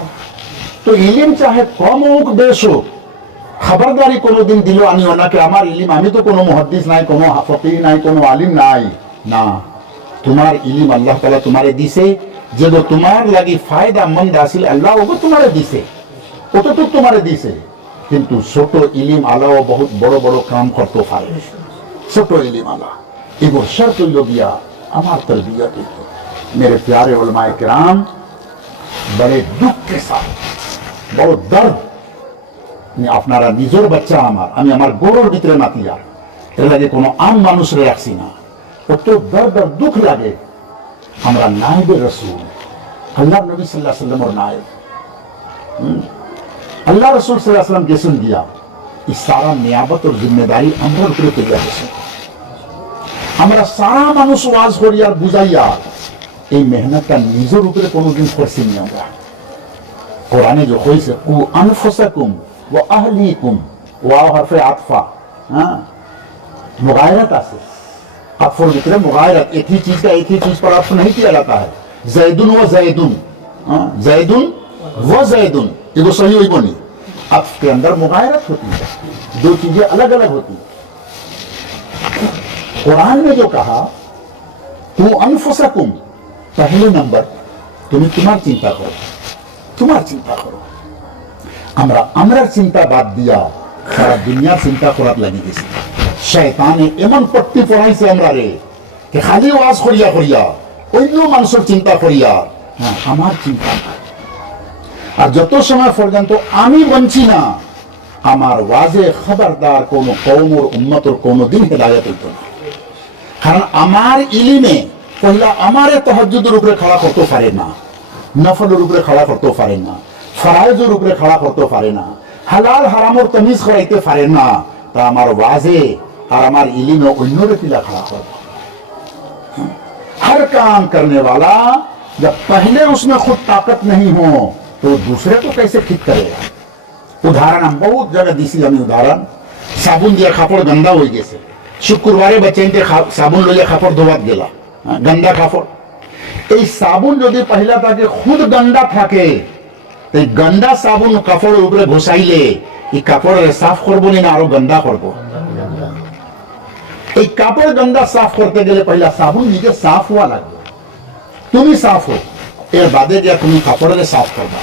তো ইলিম চাহে কম হোক বেশ হোক, খবরদারি কোনোদিন দিল আমি ওনাকে আমার ইলিম, আমি তো কোনো মুহাদ্দিস নাই, কোনো ফকিহ নাই, কোনো আলিম নাই, না, তোমার ইলিম আল্লাহ তাআলা তোমারে দিছে, যে তোমার লাগি ফায়দা মন্দ আসিল আল্লাহ ওগো তোমারে দিছে, কতটুক তোমারে দিছে। কিন্তু ছোট ইলিম আল্লাহ বহুত বড় বড় কাম করতে পারে, ছোট ইলিম আল্লাহ এগো শর্ত হইল গিয়া আমার তরবিয়ত। मेरे प्यारे उलमाए किराम, बड़े दुख के साथ, বড় দর্দ, আপনারা নিজের বাচ্চা আমার, আমি আমার গৌরর ভিতরে মাতিয়া, এর লাগে কোনো আম মানুষের রাখছি না, কত দর্দ আর দুঃখ লাগে। আমরা নায়েবে রসুল, আল্লাহ নবী সাল্লাল্লাহু আলাইহি ওয়াসাল্লামের নায়েব, আল্লাহ রসুল সাল্লাল্লাহু আলাইহি ওয়াসাল্লাম গেছেন গিয়া, এই সারা নিয়াবত আর জিম্মেদারি আমরা উপরে তৈরি গেছে। আমরা সারা মানুষ ওয়াজ করি আর বুঝাইয়া এই মেহনতটা নিজের উপরে কোনোদিন করছি নি। আমরা কোরআনে যে হয়েছে কু আনফুসাকুম ওয়া আহলিকুম, ওয়াও হরফে আতফা, হ্যাঁ, मुगायरत আছে, আতফের ভিতরে मुगायरत, एक ही चीज का एक ही चीज पर आत्फ नहीं किया जाता है। जैदुन व जैदुन, जैदुन व जैदुन, ये तो सही हुई बनी, आत्फ के अंदर मुगायरत होती है, दो चीजें अलग अलग होती है। कुरान ने जो कहा तू अनफुसकुम, पहले नंबर तुम्हें तुम्हारी चिंता करो, তোমার চিন্তা করো। আমরা আমরার চিন্তা বাদ দিয়া সারা দুনিয়ার চিন্তা করার লাগি গেছি। শয়তানে এমন পট্টি পড়াইছে আমরা রে, যে খালি ওয়াজ করিয়া করিয়া অন্য মানুষের চিন্তা করিয়া, হ্যাঁ, আমার চিন্তা নাই। আর যত সময় পর্যন্ত আমি বঞ্চি না আমার ওয়াজে খবরদার কোন কওমের উম্মতের কোনদিন হেদায়েত হইতো না। কারণ আমার ইলিমে পহিলা আমারে তাহাজ্জুদের উপরে খাড়া করতে পারে না, নফলের উপরে খাড়া করতে পারে না, ফরায়েজের উপরে খাড়া করতে পারে না, হালাল হারামের তামিজ করাইতে পারে না, তা আমার ওয়াজে আর আমার ইলিমে অন্যরে কিলা খাড়া করবে। हर काम करने वाला जब पहले उसमें खुद ताकत नहीं हो तो दूसरे को कैसे ठीक करेगा। उदाहरण हम बहुत जगह दिसी, हमें उदाहरण साबुन दिया कापड़ गंदा हो गए, शुक्रवारे बच्चे साबुन लइया कापड़ धोवात गेला, गंदा कापड़, এই সাবুন যদি পহিলা তাকে খুদ গন্ডা থাকে, এই গন্ডা সাবুন কাপড়ের উপরে ঘষাইলে এই কাপড় সাফ করবো না আরো গন্ডা করবো। এই কাপড় গন্ডা সাফ করতে গেলে পহিলা সাবুন নিজে সাফ হওয়া লাগবে, তুমি সাফ হো, এর বাদে গিয়া তুমি কাপড়ের সাফ করবা।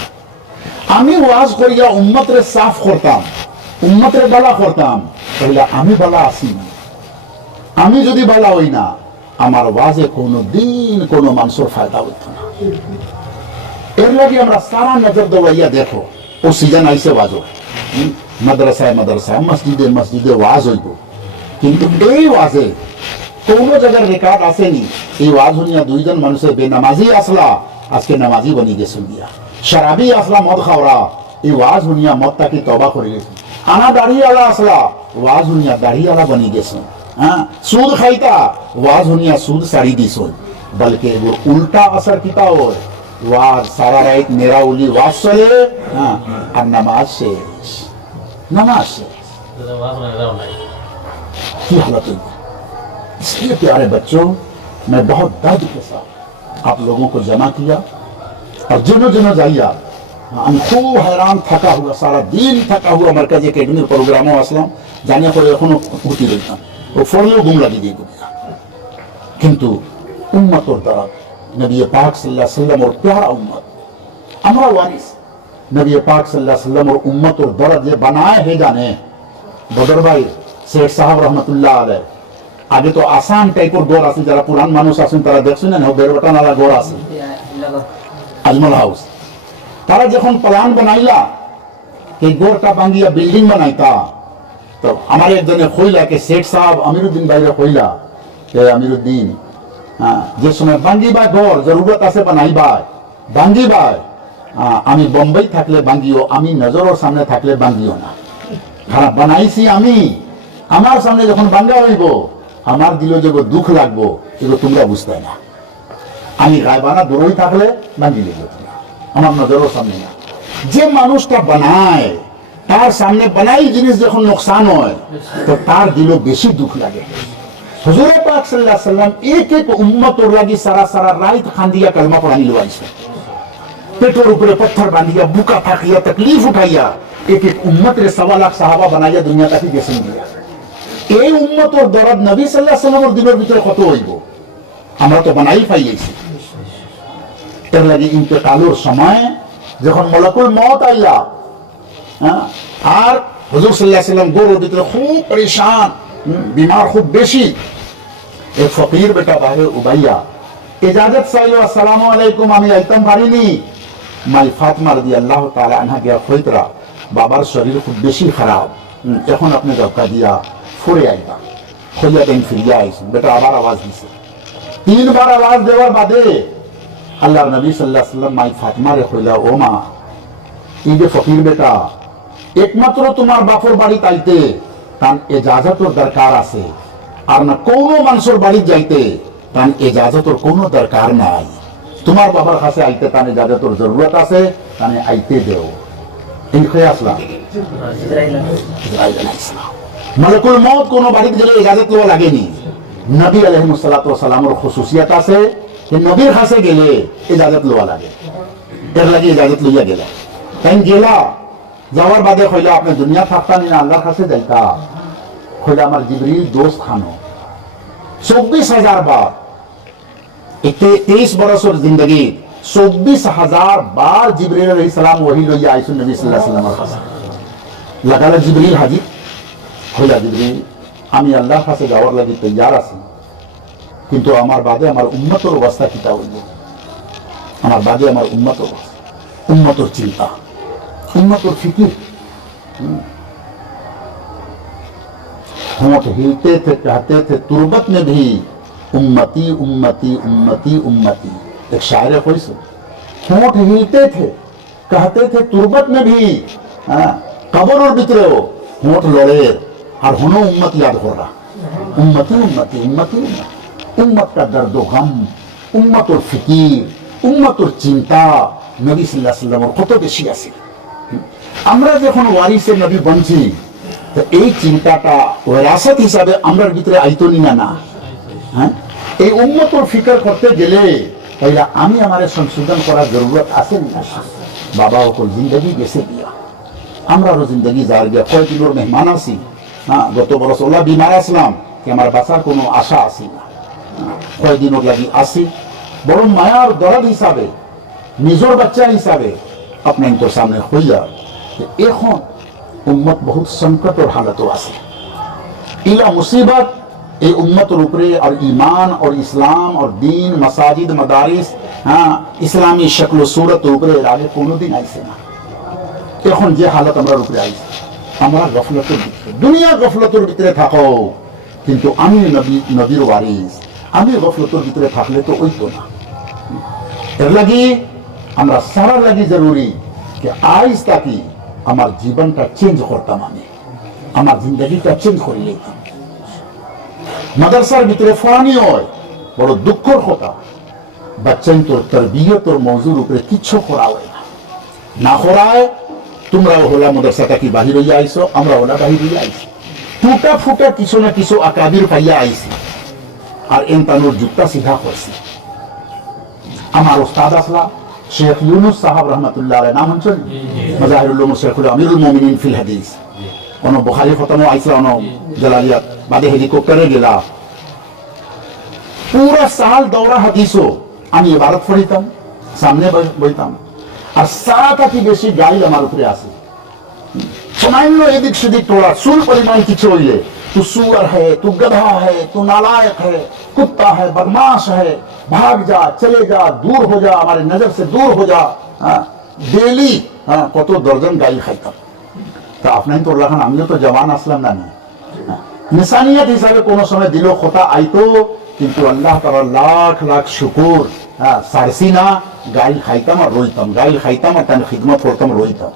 আমি ওয়াজ করিয়া উম্মতরে সাফ করতাম, উম্মতরে বালা করতাম, পহিলা আমি বালা আসি না। আমি যদি বালা হই না আমার ওয়াজে কোনো দিন কোনো মানুষের ফায়দা হইত না। এর লাগে আমরা সারা নজর দেওয়াইয়া দেখো, ও সিজন আইসে ওয়াজ, মাদ্রাসায় মাদ্রাসায়, মসজিদে মসজিদে ওয়াজ হইব, কিন্তু এই ওয়াজে কোনো জায়গার রেকর্ড আসেনি এই ওয়াজ হইয়া দুইজন মানুষের বেনামাজি আসলা আজকে নামাজি বনি গেছে গিয়া, শরাবি আসলা মদ খাওয়া এই ওয়াজ শুনিয়া মদটাকে তবা করে গেছে। আনা দাড়িওয়ালা আসলা ওয়াজ শুনিয়া দাড়িওয়ালা বনি গেছে। হ্যাঁ, সুদ খাইতা ওয়াজ শুনিয়া সুদ ছাড়ি দিছ। বলকে এগুলো উল্টা আসর কিতা হয়, ওয়াজ সারা রাত নেরাউলি ওয়াজ চলে, হ্যাঁ, আর নামাজ শেষ। नमाज से की हालत हुई। इसलिए प्यारे बच्चों, मैं बहुत दर्द के साथ आप लोगों को जमा किया और जिन्हों जिन्हों जाइया हम खूब हैरान थका हुआ, सारा दिन थका हुआ मरकज एकेडमी प्रोग्रामों আসলাম, জানিয়ে পরে এখনো উঠতে রইতাম, ও ফোনেও ঘুম লাগিয়ে দিয়ে গিয়া। কিন্তু উম্মতর দ্বারা নবী পাক সাল্লাল্লাহু আলাইহি ওয়াসাল্লাম ওর প্যারা উম্মত, আমরা ওয়ারিস नबी पाक सल्लल्लाहु अलैहि वसल्लम और उम्मत और दर्द ये बनाए है जाने। बदर भाई शेख साहब रहमतुल्लाह अलैह आगे तो आसान टाइप और गोर आसी, जरा पुरान मानुष आसन तारा देखছেন না, বেরবটান वाला गोर आसी अजमल हाउस तारा যখন প্ল্যান বানাইলা कि गोरटा बांगिया बिल्डिंग बनाइता, तो हमारे एक जने কইলা कि शेख साहब अमीरुद्दीन भाई কইলা कि अमीरुद्दीन, हां, যে সময় বাঙ্গিবা গোর জরুরত আছে বানাইবা বাঙ্গিবা, আমি বোম্বাই থাকলে বাঙ্গিও, আমি নজরের সামনে থাকলে বাঙ্গিও না। খারাপ বানাইছি আমি, আমার সামনে যখন বাঙ্গা হইব আমার দিলে যে দুঃখ লাগবো এগুলো তোমরা বুঝতে না। আমি গায়বানা দূরই থাকলে বাঙ্গি লিখব না, আমার নজরের সামনে না। যে মানুষটা বানায় তার সামনে বানাই জিনিস যখন নোকসান হয় তো তার দিলে বেশি দুঃখ লাগে। হুজুর পাক সাল্লাল্লাহু আলাইহি ওয়াসাল্লাম এক এক উম্মতর লাগি সারা সারা রাত খান্দিয়া কলমা পড়ানি লওয়াইছে, पेटर ऊपर पत्थर बांधिया, बुका फाकिया, तकलीफ उठाइया, एक एक उम्मत रे 1.25 लाख साहाबा बनाइया, दुनिया तक गेছেন দিয়া। এই উম্মতর দরদ নবী সাল্লাল্লাহু আলাইহি ওয়াসাল্লামের দিনের ভিতরে কত হইব আমরা তো বানাই পাইছি। এর লাগি ইন্তেকালের সময় যখন মালাকুল মউত আইলা, আর হুজুর সাল্লাল্লাহু আলাইহি ওয়াসাল্লাম গোরের ভিতরে খুব পরেশান, বিমার খুব বেশি। এক ফকির বেটা বাইরে উবাইয়া ইজাজত চাইলো, আসসালামু আলাইকুম, আমি আইতাম পারিনি। মাই ফাতিমা রাদিয়াল্লাহু তাআলা আনহা গিয়া কইতরা, বাবার শরীর খুব বেশি খারাপ, এখন আপনি দরকা দিয়া ফুরে আইবা। খোঁজা দিন ফিরিয়া আইসেন। বেটা আবার আওয়াজ দিছে, 3 বার আওয়াজ দেওয়ার বাদে আল্লাহর নবী সাল্লাল্লাহু আলাইহি ওয়াসাল্লাম মাই ফাতিমা রে কইলা, ও মা, এই যে ফকির বেটা একমাত্র তোমার বাপর বাড়ি তাইতে তার ইজাজতর দরকার আছে, আর না কোনো মানুষের বাড়ি যাইতে তার ইজাজতর কোনো দরকার নাই। তোমার বাবার কাছে আইতে তার ইজাজতর জরুরত আছে, তানে আইতে দেও। এই কই আসলা মালাকুল মউত কোন বাড়িতে গেলে ইজাজত লওয়া লাগেনি। নবী আলাইহিস সালাতু ওয়াস সালামের খুসুসিয়াত আছে যে নবীর কাছে গেলে ইজাজত লওয়া লাগে। এর লাগি ইজাজত লইয়া গেলা, তাই গেলা, যাওয়ার বাদে কইলা আপনি দুনিয়া থাকতানি না আল্লাহর কাছে যাইতা। কইলা আমার জিবরিল দোস্ত খানো 24,000 বার, 23 বছর জিন্দগি 24,000 বার জিবরিল আলাইহিস সালাম ওহী লইয়া আইসুন নবী সাল্লাল্লাহু আলাইহি ওয়াসাল্লামের কাছে। লাগালা জিবরিল হাজির হইলা, জিবরিল আমি আল্লাহর কাছে যাওয়ার লাগি তৈয়ার আছি, কিন্তু আমার বাদে আমার উম্মতের অবস্থা কিতা হইল, আমার বাদে আমার উম্মতের অবস্থা, উম্মতের চিন্তা, উম্মতের ফিকির। होंठ हिलते थे, कहते थे तुरबत में भी उम्मती उम्मती उम्मती उम्मती। एक शायर है कोई से, होंठ हिलते थे, कहते थे तुरबत में भी, कब्र और बितरे हो होंठ लड़े, और होनो उम्मत याद हो रहा, उम्मती उम्मती उम्मती उम्मती। उम्मत का दर्द गम, उम्मत और फिकीर, उम्मत और चिंता नबी साल्लाल्लाहु आलाइहि ওয়াসাল্লামের কত বেশি আছে। আমরা যখন ওয়ারিসে নবী বনছি, তো এই চিন্তাটা ওয়ারাসাত হিসাবে আমরার ভিতরে আইতনি না। হ্যাঁ, এই উম্মতের ফিকর করতে গেলে তাইলে আমি আমার সংশোধন করার জরুরত আছে না। বাবা ওকল জিন্দগি গেছে দিয়া, আমরারও জিন্দগি যার গিয়া কয়েকদিনের মেহমান আছি। হ্যাঁ, গত বরস ওলা বিমার আসলাম কি আমার বাঁচার কোনো আশা আছে না, কয়েকদিনের লাগি আসি। বড় মায়ার দরদ হিসাবে, নিজের বাচ্চা হিসাবে আপনার তো সামনে হইয়া এখন উম্মত বহুত সংকটের হালত আছে। ইলা মুসিবত এই উম্মতের উপরে আর ইমান আর ইসলাম আর দিন, মাসাজিদ, মাদারিস, হ্যাঁ, ইসলামী শক্ল সুরতের উপরে এর আগে কোনোদিন আইছে না। এখন যে হালত আমরা উপরে আইছে, আমরা গফলতের ভিতরে, দুনিয়া গফলতের ভিতরে থাকো, কিন্তু আমি নবীর ওয়ারিস, আমি গফলতের ভিতরে থাকলে তো ওই তো না। এর লাগি আমরা সারা লাগি জরুরি कि আইজ তাকি আমার জীবনটা চেঞ্জ করতাম, আমি আমার জিন্দগিটা চেঞ্জ করে নিতাম। মাদ্রাসার ভিতরে ফানি হয় বড় দুঃখের কথা, বাচ্চাই তোর তরবিয়ত তোর মৌজুর উপরে কিচ্ছু করা হয় না করায়। তোমরাও হলা মাদ্রাসাটা কি বাহির হইয়া আইসো, আমরা ওলা বাহির হইয়া আইসি, টুটা ফুটা কিছু না কিছু আকাবির পাইয়া আইসি আর এনতানুর যুক্তা সিধা করছি। আমার ওস্তাদ আসলা শেখ ইউনুস সাহাব রহমতুল্লাহ আলাইহি নাম শুনছেন, মাজাহিরুল উলুম শেখুল আমিরুল মুমিনিন ফিল হাদিস। কোন বুখারী খতম আইসলা, কোন জালালিয়াত বাদে হেলিকপ্টারে গেলা, পুরা সাল দৌরা হাদিসও আমি ইবারত পড়িতাম, সামনে বইতাম, আর সারাটা কি বেশি গাইল আমার উপরে আসে। সামান্য এদিক সেদিক তোলা চুল পরিমাণ কিছু হইলে तू सुअर है, तू गधा है, तू नालायक है, कुत्ता है, बदमाश है, भाग जा, चले जा, दूर हो जा, हमारे नजर से दूर हो जा। डेली কত দর্জন গাইল খাইতাম। তা আপনাই তো রাখান, আমিও তো জওয়ান আসলাম না, নিসানিয়ত হিসাবে কোনো সময় দিল খোতা আইতো, কিন্তু আল্লাহ তাআলা লাখ লাখ শুকুর, সারসি না, গাইল খাইতাম আর রইতাম, গাইল খাইতাম আর তার খিদমত করতাম, রইতাম।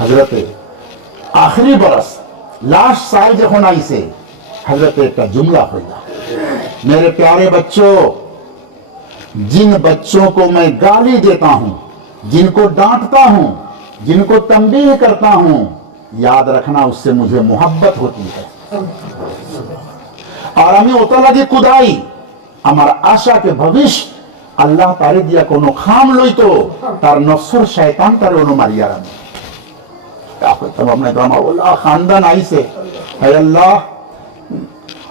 হযরতে आखिरी बरस लास्ट साल जखन आई से हजरत का जुमला हुआ, मेरे प्यारे बच्चों, जिन बच्चों को मैं गाली देता हूं, जिनको डांटता हूं, जिनको तंबीह करता हूं, याद रखना उससे मुझे मोहब्बत होती है। और हमें ओता लगी खुदाई আমার আশাকে ভবিষ্য আল্লাহ তারে দিয়া কোনো খাম লইতো, তার নফসর শয়তান তারে অনু মারিয়া রাখে। খানদান আইসে, আল্লাহ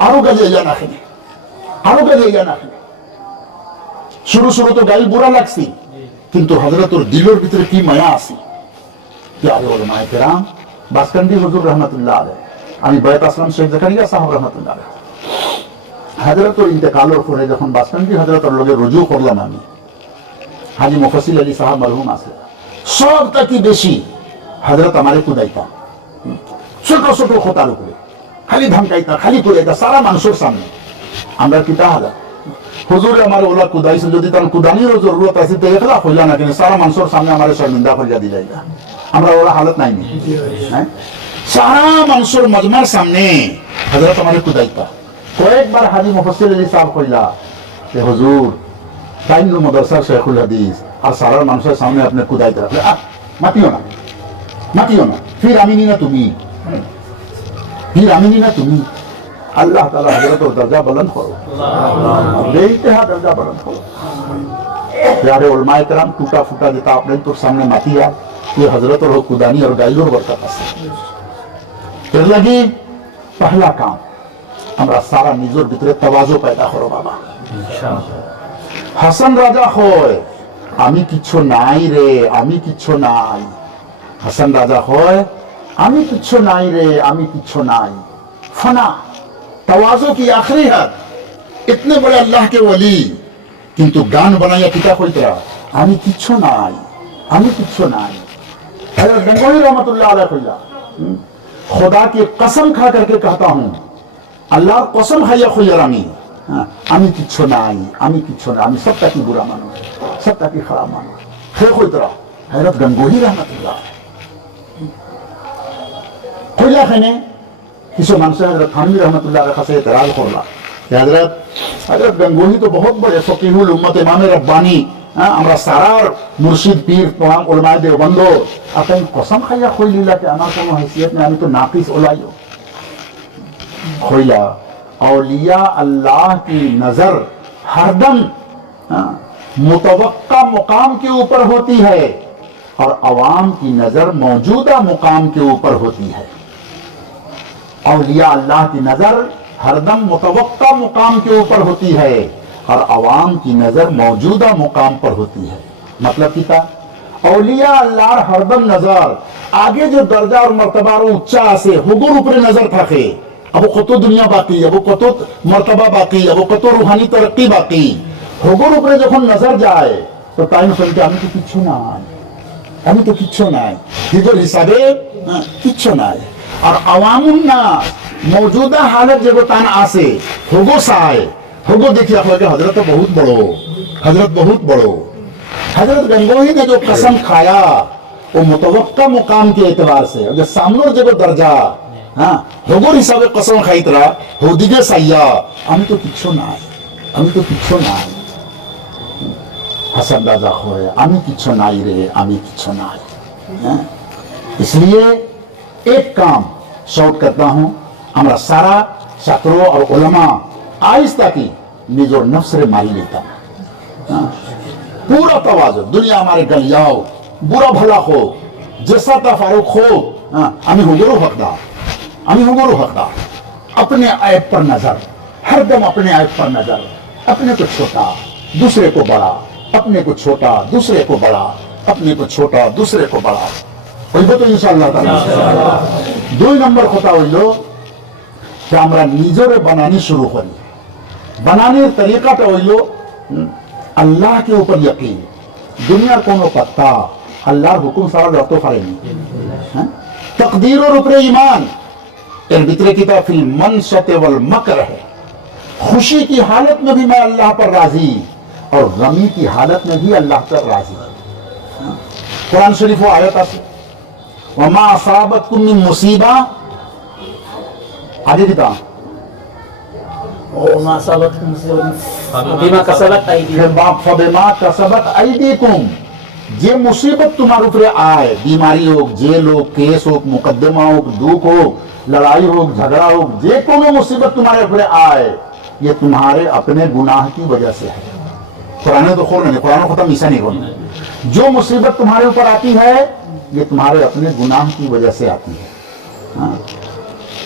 আরো গাজে রাখেন, আরো গাজে রাখেন। শুরু শুরু তো গাইল বুড়া লাগছি, কিন্তু হযরতুর দিলের ভিতরে কি মায়া আছে। প্যারে উলামায়ে কেরাম, বাসকান্দি হুজুর রহমাতুল্লাহ আলাইহি, আমি বয়াত আসলাম শেখ জাকারিয়া সাহেব রহমাতুল্লাহ আলাইহি, হযরতুর ইন্তেকালের পরে যখন বাসকান্দি হযরতের লগে রুজু করলাম, আমি হাজী মুফাসসিল আলী সাহেব মরহুম আছে, সবটা কি বেশি হযরত আমারে কুদাইতা, ছোট ছোট খোতার উপরে খালি ধমকাইতা, খালি কুদাইতা সারা মানুষের সামনে। আমরা কি তাহলে হুজুরে আমার ওলা কুদাইছে, যদি তার কুদানির জরুরত আছে তো একলা হইলা না, কিন্তু সারা মানুষের সামনে আমার শর্মিন্দা করিয়া দিলাই না, আমরা ওলা হালত নাই নি, সারা মানুষের মজমার সামনে হযরত আমারে কুদাইতা। কয়েকবার হাজী মুফাসসিল আলী সাহেব কইলা যে হুজুর তাইন মাদ্রাসা শেখুল হাদিস আর সারা মানুষের সামনে আপনি কুদাইতে রাখলে, মাতিও না, মাতিও না, ফির আমিনি না তুমি, ফির আমিনি না তুমি। আল্লাহ তাআলা হযরতের দরজা বুলন্দ করো, বেইতেহা দরজা বুলন্দ করো। प्यारे उलमाए करम, टूटा फूटा जेता आपने तो सामने मातिया, ये हजरतर हो कुदानी और गाइलोर बरकत আছে। फिर लगी पहला काम, আমরা সারা নিজের ভিতরে তাওয়াজু পয়দা করো বাবা, ইনশাআল্লাহ। হাসান রাজা হয় আমি কিছু নাই রে, আমি কিছু নাই। হাসান রাজা হয় আমি কিছু নাই রে, আমি কিছু নাই। फना तवाज़ु की आखिरी हद, इतने बड़े अल्लाह के वली, किंतु गान बनाया किता कोई तरह আমি কিছু নাই, আমি কিছু নাই। हज़रत गंगोही रहमतुल्लाह अलैह कहिला, खुदा की कसम खा करके कहता हूं, আল্লাহর কসম খাইয়া কইয়ার আমি কিছু নাই, আমি কিছু নাই, আমি সবটাকে বুড়া মানুষ, সবটাকে খারাপ মানুষ। সে কইতরা হযরত গঙ্গোহী রহমাতুল্লাহ কইলা খানে কিছু মানুষ হযরত থানভী রহমাতুল্লাহর কাছে এতরাজ করলা, হযরত গঙ্গোহী তো বহুত বড় ফকিহুল উম্মত ইমাম রব্বানি, আমরা সারার মুর্শিদ পীর তমাম উলামায়ে দেওবন্দ, আপনি কসম খাইয়া কইলিলা যে আমার কোনো हैसियत নেই, আমি তো নাকিস ওলাইও। खोला औलिया अल्लाह की नजर हरदम मुतवक्का मुकाम के ऊपर होती है और अवाम की नजर मौजूदा मुकाम के ऊपर होती है। औलिया अल्लाह की नजर हरदम मुतवक्का मुकाम के ऊपर होती है और अवाम की नजर मौजूदा मुकाम पर होती है। मतलब क्या, औलिया अल्लाह हरदम नजर आगे जो दर्जा और मर्तबा उच्चा से हुगुर ऊपर नजर থাকে, अब कत दुनिया बाकी, अब कत मर्तबा बाकी, अब कत रूहानी तरक्की बाकी, होगोर উপরে যখন নজর যায় তো তাই শুনতে আমি তো কিছু নাই, আমি তো কিছু নাই, দিগর হিসাবে কিছু নাই। আর আওয়ামুন না মौजूदा हालत যেগো তান আছে হোগো সায়, হোগো দেখি আপনাকে হযরত বহুত বড়, হযরত বহুত বড়, हजरत गंगोही ने जो कसम खाया वो मुतवक्का मुकाम के एतबार से जो सामने जो दर्जा हाँ होगोर हिसाबे कसम खाइतरा होदिगे साइया আমি তো কিছু নাই আমি তো কিছু নাই हसन राजा खोए আমি কিছু নাই रे আমি কিছু নাই इसलिए एक काम शॉर्ट करता हूं हमारा सारा छात्रों और उलमा आहिस्ता की निजोर नफ्स रे मारी लेता पूरा तवाज़ुन दुनिया हमारे गलियाओ बुरा भला हो जैसा तफारुक हो हमें हुगुरु हकदार अपने ऐब पर नजर हरदम अपने ऐब पर नजर अपने को छोटा दूसरे को बड़ा अपने को छोटा दूसरे को बड़ा अपने को छोटा दूसरे को बड़ा হইব তো ইনশাআল্লাহ তাআলা 2 নম্বর কথা হইল যে আমরা নিজরে বানানি শুরু করি বানানোর তরিকাটা হইল আল্লাহ के ऊपर यकीन दुनियार कोनो पत्ता अल्लाहर हुकुम ছাড়া লড়তে পারেনি तकदीर और ऊपर ईमान एर भीतर किताब फिल मनशत वल मकर है खुशी की हालत में भी मैं अल्लाह पर राजी और गमी की हालत में भी अल्लाह पर राजी कुरान शरीफ वो आयत है वमा असाबतकुम मिन मुसीबा आगे किताब वमा असाबतकुम बिमा कसबत अयदीकुम फबिमा कसबत अयदीकुम जे मुसीबत तुम्हारे ऊपर आए बीमारी हो जेल हो केस हो मुकदमा हो दुख हो लड़ाई हो झगड़ा हो जे कोनो मुसीबत तुम्हारे ऊपर आए ये तुम्हारे अपने गुनाह की वजह से है कुरान तो खोल नहीं कुरान खत्म ईसा नहीं खोलना जो मुसीबत तुम्हारे ऊपर आती है ये तुम्हारे अपने गुनाह की वजह से आती है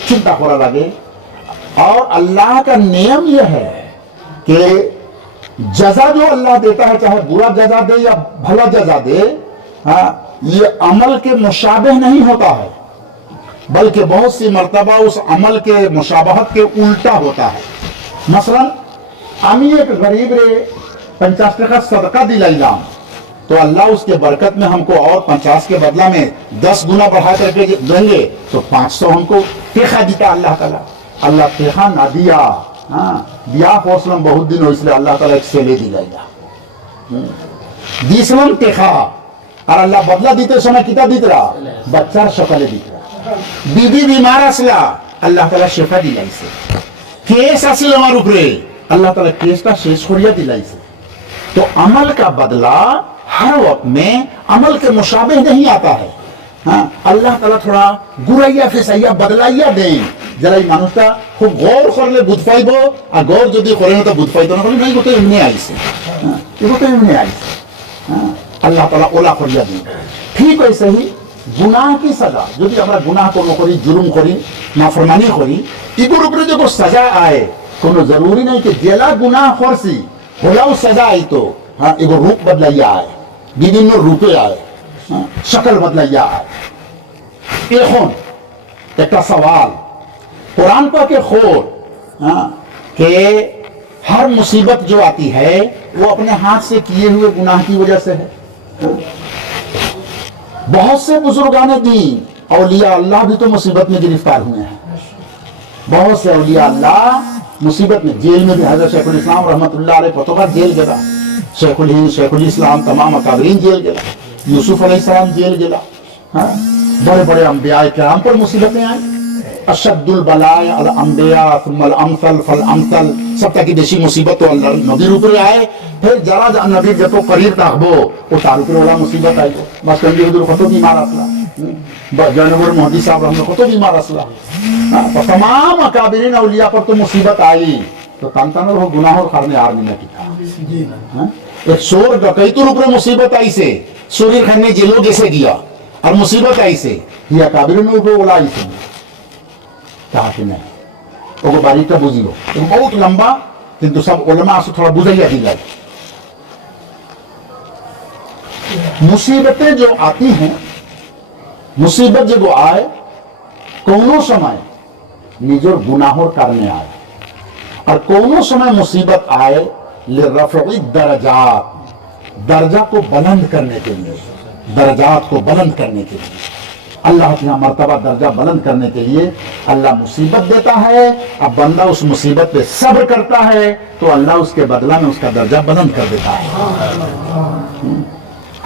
चिंता खोला लगे और अल्लाह का नियम यह है कि जजा जो अल्लाह देता है चाहे बुरा जजा दे या भला जजा दे ये अमल के मुशाबह नहीं होता है बल्कि बहुत सी मर्तबा उस अमल के मुशाबहत के उल्टा होता है मसलन आमी एक गरीब रे 50 टका सदका दिलाइलाम तो अल्लाह उसके बरकत में हमको और 50 के बदला में 10 गुना बढ़ा करके देंगे तो 500 हमको टेखा देता अल्लाह ताला अल्लाह टेखा ना दिया दिया फौसलम बहुत दिन हो इसलिए अल्लाह ताला एक सेले दिलाइला दिसलम टेखा और अल्लाह बदला दीते समय किता दीत रहा बच्चार शकले दीत रहा बीबी बीमार असला अल्लाह ताला शिफा दिलाइছে केस আসিল আমার উপরে अल्लाह ताला केसটা শেষ করিয়া দিলাইছে तो अमल का बदला हर वक्त में अमल के मुशाबह नहीं आता है अल्लाह ताला थोड़ा गुराइया फेसाइया बदलाइया दें जरा এই মানুষটা খুব গৌর করলে বুঝ পাইব আর গৌর যদি করে না তো বুঝ পাইতো না বলে গোটা এমনি আইছে গোটা এমনি আইছে আল্লাহ তাআলা ওলা করিয়া দেন ঠিক वैसे ही गुनाह की सजा যদি আমরা গুনাহ কোনো করি जुल्म করি नाफरमानी করি এগুলোর উপরে যখন सजा आए কোনো জরুরি নাই যে জেলা গুনাহ করছি হলাও सजा আইতো এগো রূপ বদলাইয়া আয় বিভিন্ন রূপে আয় शक्ल बदलाइया आए এখন একটা सवाल कुरान पाक के खोर कि हर मुसीबत जो आती है वो अपने हाथ से किए हुए गुनाह की वजह से है बहुत से बुजुर्गाने दीन औलिया अल्लाह भी तो मुसीबत में गिरफ्तार हुए हैं बहुत से औलिया अल्लाह मुसीबत में जेल में भी हजरत शेखुल इस्लाम रहमतुल्लाह अलैह पतोगा जेल गया शेखुल हिंद शेखुल इस्लाम तमाम अकाबरीन जेल गया यूसुफ अलैहिस्सलाम जेल गया बड़े बड़े अंबिया किराम पर मुसीबतें आई अशद्दुल बलाय अल अंबिया सुम्मल अमसल फल अमसल सब तक की देशी मुसीबत तो अल्लाह नबी ऊपर आए फिर जरा नबी जब करीब ताकबो वो तारुक वाला मुसीबत आई बस कंदी हुजूर कतो बीमार असला जानवर मोहदी साहब रहमत कतो बीमार असला तो तमाम अकाबरीन औलिया पर तो मुसीबत आई तो तांतानर हो गुनाहों करने यार नहीं किया एक चोर डकैतुर ऊपर मुसीबत आई से चोरी करने जेलों कैसे दिया और मुसीबत आई से ये अकाबरीन ऊपर बोला आई से कहा कि नहीं वो बारीक बुझी लो बहुत लंबा किंतु सब उलमा से थोड़ा बुझाइया दिला मुसीबतें जो आती हैं मुसीबत जब आए कोनो समय निजोर गुनाहों करने आए और कोनो समय मुसीबत आए ले रफ़ई दर्जात दर्जा को बुलंद करने के लिए दर्जात को बुलंद करने के लिए अल्लाह के यहाँ मर्तबा दर्जा बुलंद करने के लिए अल्लाह मुसीबत देता है अब बंदा उस मुसीबत पे सब्र करता है तो अल्लाह उसके बदला में उसका दर्जा बुलंद कर देता है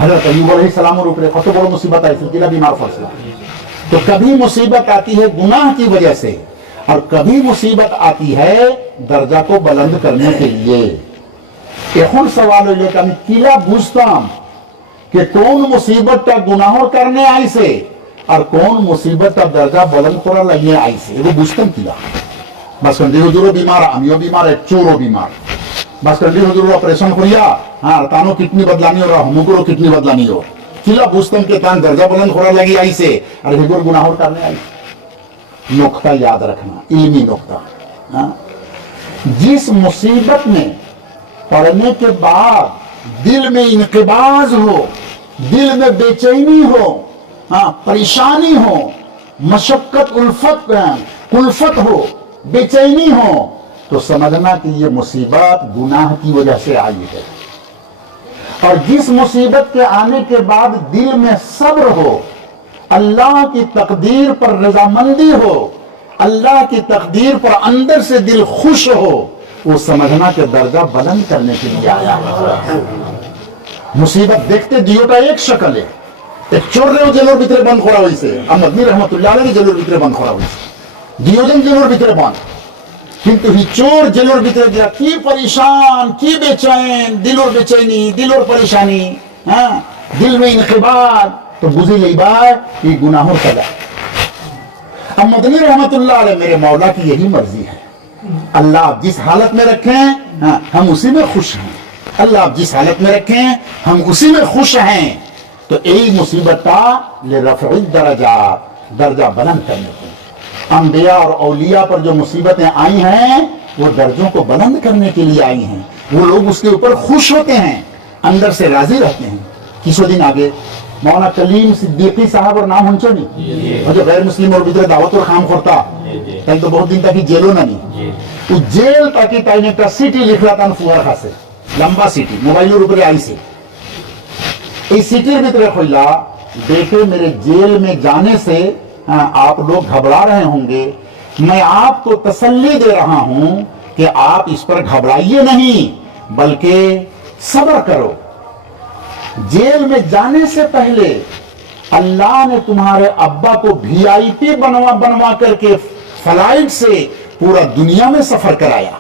हजरत अय्यूब अलैहिस्सलामेर ऊपर कत बड़ मुसीबत आइছিল, किला बीमार पड़ছিল। तो कभी मुसीबत आती है गुनाह की वजह से और कभी मुसीबत आती है दर्जा को बुलंद करने के लिए। এখন सवाल হইল আমি কিলা বুঝতাম कि कौन मुसीबतটা गुनाहों करने आइছে और कौन मुसीबतটা दर्जा बुलंद করার লাগিয়ে আইছে, এগুলো বুঝতাম কিলা। বাসকান্দি হুজুরও বিমার, আমিও বিমার, এক চোরও বিমার। বাসকান্দি হুজুর অপারেশন করিয়া হ্যাঁ তানো কিডনি বদলানি ওরা হমুগুরও কিডনি বদলানি ও কিলা বুঝতাম कि तान दर्जा बुलंद করার লাগিয়ে আইছে और এগুলো गुनाहों करने आइছে। नुक्ता याद रखना, इल्मी नुक्ता। जिस मुसीबत में पढ़ने के बाद दिल में इनकबाज हो, दिल में बेचैनी हो, परेशानी हो, मशक्कत कुल्फत हो, बेचैनी हो, तो समझना कि ये मुसीबत गुनाह की वजह से आई है। और जिस मुसीबत के आने के बाद दिल में सब्र हो, अल्लाह की तकदीर पर रजामंदी हो, अल्लाह की तकदीर पर अंदर से दिल खुश हो, वो समझना के दर्जा बुलंद करने के लिए आया है। मुसीबत देखते दियोटा एक शक्ल है। एक चोर रे जेलर ভিতরে বন্ধ করা হইছে, আহমদ রহমাতুল্লাহ আলাইহি জেলের ভিতরে বন্ধ করা হইছে, দুইজন জেলের ভিতরে বন্ধ। কিন্তু হি চোর জেলের ভিতরে গিয়া কি পরেশান, কি বেচैन, দিলর বেচैनी, দিলর পরেশানি, হ্যাঁ दिल में इनकबाज, तो बुझी लईबा ये गुनाहों सजा। अब मदनी रहमतुल्लाह अलैह मेरे मौला की यही मर्जी है। अल्लाह आप जिस हालत में रखें हम उसी में खुश हैं। अल्लाह आप जिस हालत में रखें हम उसी में खुश हैं। तो यही मुसीबत का ले रफ़ई दर्जात, दर्जा बुलंद करने के लिए। अंबिया और औलिया पर जो मुसीबतें आई हैं वो दर्जों को बुलंद करने के लिए आई हैं। वो लोग उसके ऊपर खुश होते हैं, अंदर से राजी रहते हैं। किसी दिन आगे मौलाना कलीम सिद्दीकी साहब और नाम हंचो नहीं, और जो गैर मुस्लिम और भीतर दावत और काम करता ताई तो बहुत दिन तक जेलो ना नहीं वो जेल ताकि ताई ने एक सिटी लिखला तान फुआर खासे लंबा सिटी मोबाइलों ऊपर आई से इस सिटी भीतर खोला देखे मेरे जेल में जाने से आप लोग घबरा रहे होंगे, मैं आपको तसल्ली दे रहा हूं कि आप इस पर घबराइए नहीं बल्कि सब्र करो। जेल में जाने से पहले अल्लाह ने तुम्हारे अब्बा को वीआईपी बनवा करके फ्लाइट से पूरा दुनिया में सफर कराया।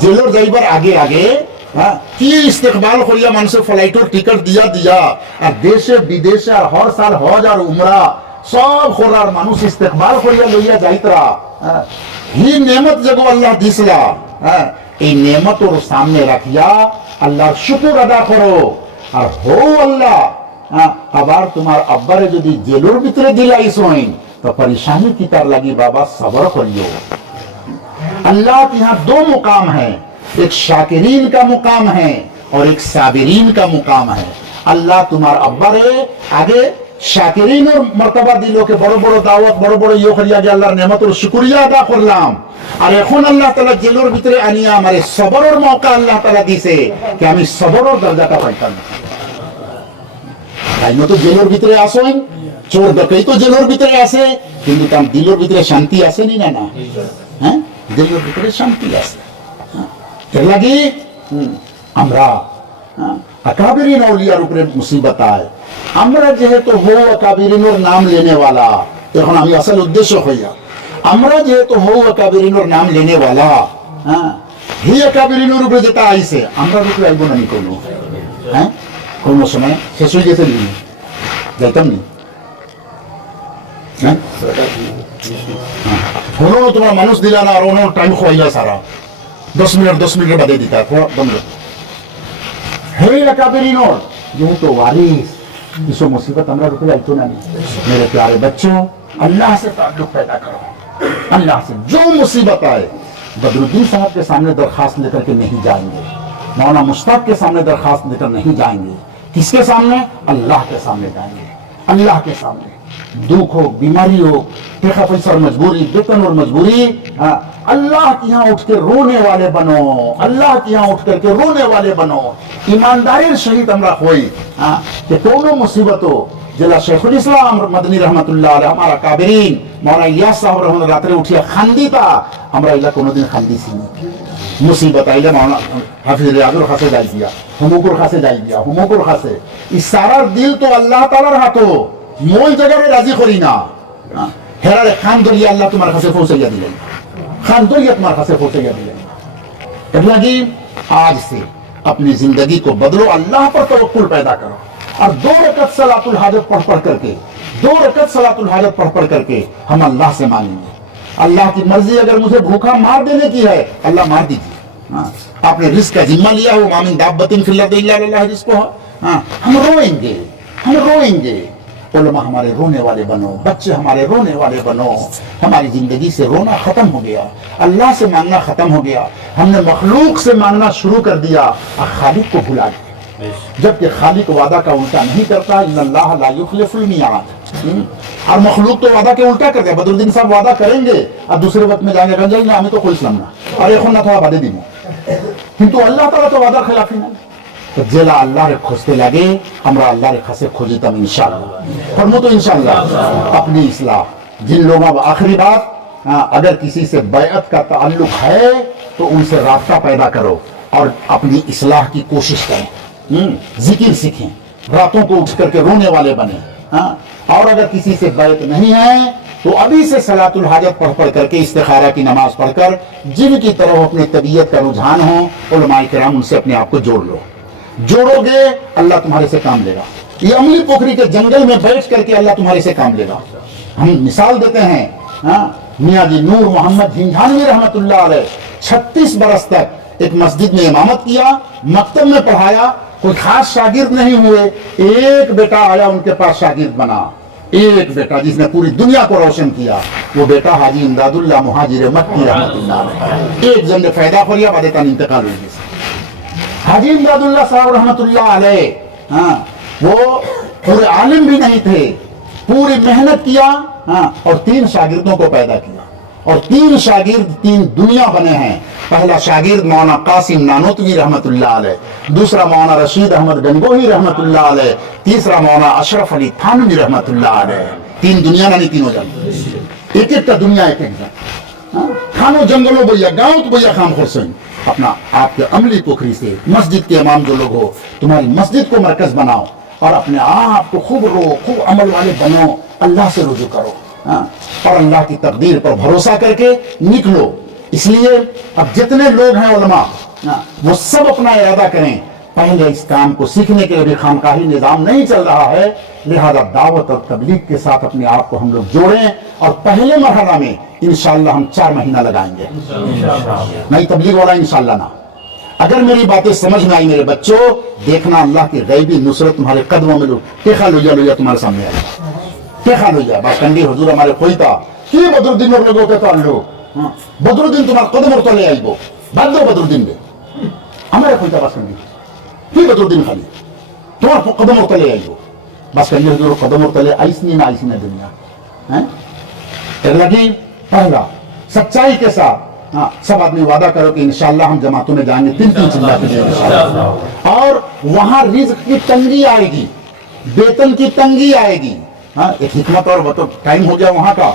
जेलर जाइबर आगे आगे की इस्तेकबाल करिया मानसे फ्लाइटर टिकट दिया और देशे विदेशे और हर साल हज और उमरा सब खोरार मानुष इस्तेकबाल करिया लइया जाइतरा ही नेमत जगो अल्लाह दिसला এই नेमत और सामने रखिया अल्लाह शुक्र अदा करो और हो अल्लाह আবার তোমার আব্বারে যদি জেলের ভিতরে দিলাইছ तो परेशानी की तर लगी बाबा सब्र करियो। अल्लाह के यहाँ दो मुकाम है, एक शाकिरीन का मुकाम है और एक साबिरीन का मुकाम है। अल्लाह तुम्हार अब्बारे आगे शाकिरीन और मर्तबा दिलो के बड़ो बड़ो दावत बड़ो बड़ो यो करिया যে আল্লাহর নেমতের শুকরিয়া আদা করলাম আর এখন আল্লাহ তাআলা জেলের ভিতরে আনিয়া আমারে সবরের মৌকা আল্লাহ তাআলা দিয়েছে कि আমি সবরের দরজাটা পাইতাম। তাই তো জেলের ভিতরে আসেন চোর ডকাই তো জেলের ভিতরে আসে কিন্তু তার দিলের ভিতরে শান্তি আসে নি না হ্যাঁ দিলের ভিতরে শান্তি আসে। এর লাগি আমরা अकाबिरीन औलियार উপরে মুসিবত आए আমরা যেহেতু হো अकाबिरीनर नाम लेने वाला এখন আমি আসল উদ্দেশ্য হইয়া আমরা যেহেতু হো अकाबिरीनर नाम लेने वाला হি अकाबिरीनर উপরে যেটা আইছে আমরা উপরে আইব না নি কোনো হ্যাঁ কোন সময় শেষ হয়ে গেছে নি যাইতাম নি হ্যাঁ হলো তোমার মানুষ দিলা না আর ওনো টাইম খোয়াইলা সারা 10 মিনিট বাদে দিতা বন্ধ हे अकाबिरीनों ये तो वारिस इसो मुसीबत हमरा रुपए आइतो ना मेरे प्यारे बच्चों अल्लाह से ताल्लुक पैदा करो। अल्लाह से जो मुसीबत आए बदरुद्दीन साहब के सामने दरखास्त लेकर के नहीं जाएंगे, मौलाना मुश्ताक के सामने दरखास्त लेकर नहीं जाएंगे, किसके सामने? अल्लाह के सामने जाएंगे। अल्लाह के सामने दुख हो बीमारी हो टेका पैसा और मजबूरी वेतन और मजबूरी अल्लाह के यहाँ उठ के रोने वाले बनो, अल्लाह के यहाँ उठ करके रोने वाले बनो। ईमानदारी सहित हमरा होई कि कोनो मुसीबत हो जिला शेखुल इस्लाम मदनी रहमतुल्लाह अलैह हमारा काबिरीन मौलाना इलियास साहब रहमतुल्लाह रात्रे उठिया खांदी था हमरा इला कोनो दिन खांदी सी मुसीबत आइले माना हाफिज रियाजुल खासे जाई दिया हुमुकुल खासे जाई दिया हुमुकुल खासे इसारा दिल तो अल्लाह ताआलार हातो मोल जगह रे राजी करी ना हेरारे खान दरिया अल्लाह तुम्हारे खासे पहुंचाइया दिले खान दरिया तुम्हारे खासे पहुंचाइया दिले लगी आज से अपनी जिंदगी को बदलो, अल्लाह पर तवक्कुल पैदा करो और 2 रकअत सलातुल हाजत पढ़ करके 2 रकअत सलातुल हाजत पढ़ करके हम अल्लाह से मांगेंगे। अल्लाह की मर्जी अगर मुझे भूखा मार देने की है अल्लाह मार दीजिए। आपने रिस्क का जिम्मा लिया हो, मामिन दाब्बतिन फिल अर्दि इल्ला अलाह रिज़्क़ुहा। हम रोएंगे। उलमा हमारे रोने वाले बनो, बच्चे हमारे रोने वाले बनो। हमारी जिंदगी से रोना खत्म हो गया, अल्लाह से मांगना खत्म हो गया। हमने मखलूक से मांगना शुरू कर दिया और खालिक को भुला दिया, जबकि खालिक वादा का उल्टा नहीं करता। इन्नल्लाह ला युखलिफुल मियाद। और मखलूक तो वादा के उल्टा कर दिया। बदरुद्दीन साहब वादा करेंगे और दूसरे वक्त में जाएंगे गंजाई ना हमें तो कोई इस्लाम ना और এখন না था বাদে দিব, কিন্তু আল্লাহ তাআলা তো ওয়াদার খেলাফি না। तो जेला अल्लाह रे खोजते लगे हमरा अल्लाह रे खासे खोजितम इंशाअल्लाह। फरमो तो इंशाअल्लाह अपनी इस्लाह। जिन लोगों को आखिरी बात, अगर किसी से बैअत का ताल्लुक है तो उनसे राब्ता पैदा करो और अपनी इस्लाह की कोशिश करें। जिक्र सीखें, रातों को उठ करके रोने वाले बने। और अगर किसी से बैत नहीं है तो अभी से सलातुल हाजत पढ़ करके इस्तिखारा की नमाज पढ़कर जिनकी तरफ अपनी तबीयत का रुझान हो उलमाए किराम उनसे अपने आप को जोड़ोगे अल्लाह तुम्हारे से काम लेगा। ये अमली पोखरी के जंगल में बैठ करके अल्लाह तुम्हारे से काम लेगा। हम मिसाल देते हैं, मियाँ जी नूर मोहम्मद हिंझानवी रहमतुल्लाह अलैह 36 बरस तक एक मस्जिद में इमामत किया, मकतब में पढ़ाया, कोई खास शागिर्द नहीं हुए। एक बेटा आया उनके पास शागिर्द बना, एक बेटा जिसने पूरी दुनिया को रोशन किया, वो बेटा हाजी इमदादुल्लाह मुहाजिर मक्की रहमतुल्लाह अलैह। एक जन ने फायदा खोलिया, बाद इंतकाल हो गया। हाजी इमदादुल्लाह साहब रहमतुल्लाह अलैह वो पूरे आलिम भी नहीं थे, पूरी मेहनत किया और 3 शागिर्दों को पैदा किया और 3 शागिर्द 3 दुनिया बने हैं। पहला शागिर्द मौलाना कासिम नानोतवी रहमतुल्लाह अलैह, दूसरा मौलाना रशीद अहमद गंगोही रहमतुल्लाह अलैह, तीसरा मौलाना अशरफ अली थानवी रहमतुल्लाह अलैह। 3 दुनिया ना नहीं, तीनों जन एक एक का दुनिया एक एक जन खानो जंगलों भैया गाँव तो भैया खाम खुर्सों अपना आपके अमली पोखरी से मस्जिद के इमाम जो लोग हो तुम्हारी मस्जिद को मरकज बनाओ और अपने आप को खूब अमल वाले बनो, अल्लाह से रुजू करो और अल्लाह की तकदीर पर भरोसा करके निकलो। इसलिए अब जितने लोग हैं उलमा वो सब अपना इरादा करें। पहले इस काम को सीखने के लिए भी खामकाही निजाम नहीं चल रहा है, लिहाजा दावत और तबलीग के साथ अपने आप को हम लोग जोड़ें और पहले मरहला में इंशाअल्लाह हम 4 महीना लगाएंगे। नहीं तबलीग वाला इंशाअल्लाह ना। अगर मेरी बातें समझ में आई मेरे बच्चों, देखना अल्लाह की गैबी नुसरत तुम्हारे कदमों में लो क्या लोहिया तुम्हारे सामने आएगा। क्या लोहिया बासकंडी हुजूर हमारे खोईता कि बदरुद्दीन और लोगों के ताल्लुक बदरुद्दीन तुम्हारे कदम और तले आइबो बात दो बदरुद्दीन में हमारे खोईता बासकंडी कि बदरुद्दीन खाली तुम्हारे कदम और तले आइबो बासकंडी हुजूर कदम और तले आइसनी ना दुनिया है। लगी पहला सच्चाई के साथ सब आदमी वादा करो कि इंशाअल्लाह हम जमातों में जाएंगे 3-3 चिल्ला के लिए और वहां रिज्क की तंगी आएगी, वेतन की तंगी आएगी। एक हिकमत और वो तो टाइम हो गया वहां का।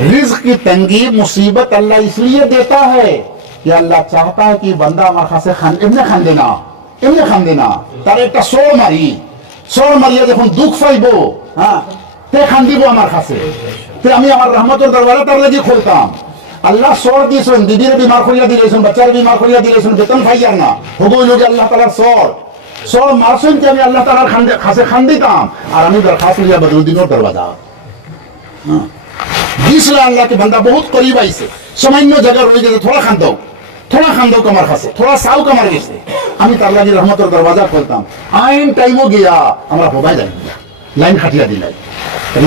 रिज्क की तंगी मुसीबत अल्लाह इसलिए देता है कि अल्लाह चाहता है कि बंदा हमारे खासे इमने खान देना तार एक सोड़ मारिए देखो दुख पाइबो ते खान দিব আমার কাছে তে আমি আমার রহমতের দরবারে তার লাগি খুলতাম। আল্লাহ সর দিয়েছেন, বিবির বিমার করিয়া দিয়েছেন, বাচ্চার বিমার করিয়া দিয়েছেন, বেতন পাইয়ার না হগো লোক আল্লাহ তাআলার সর মারছেন যে আমি আল্লাহ তাআলার কাছে খান দিতাম আর আমি দরখাস্ত লিয়া বদরুদ্দিনের দরবাজা দিয়েছিল। আল্লাহ के बंदा बहुत करीब आइছে, सामान्य जगह রয়ে গেছে, थोड़ा खान दो আমার কাছে, थोड़ा साउ कमार গেছে, আমি তার লাগি রহমতের দরবাজা খুলতাম। আইন টাইমও গিয়া আমরা হবাই যাই লাইন খাটিয়া দিলাই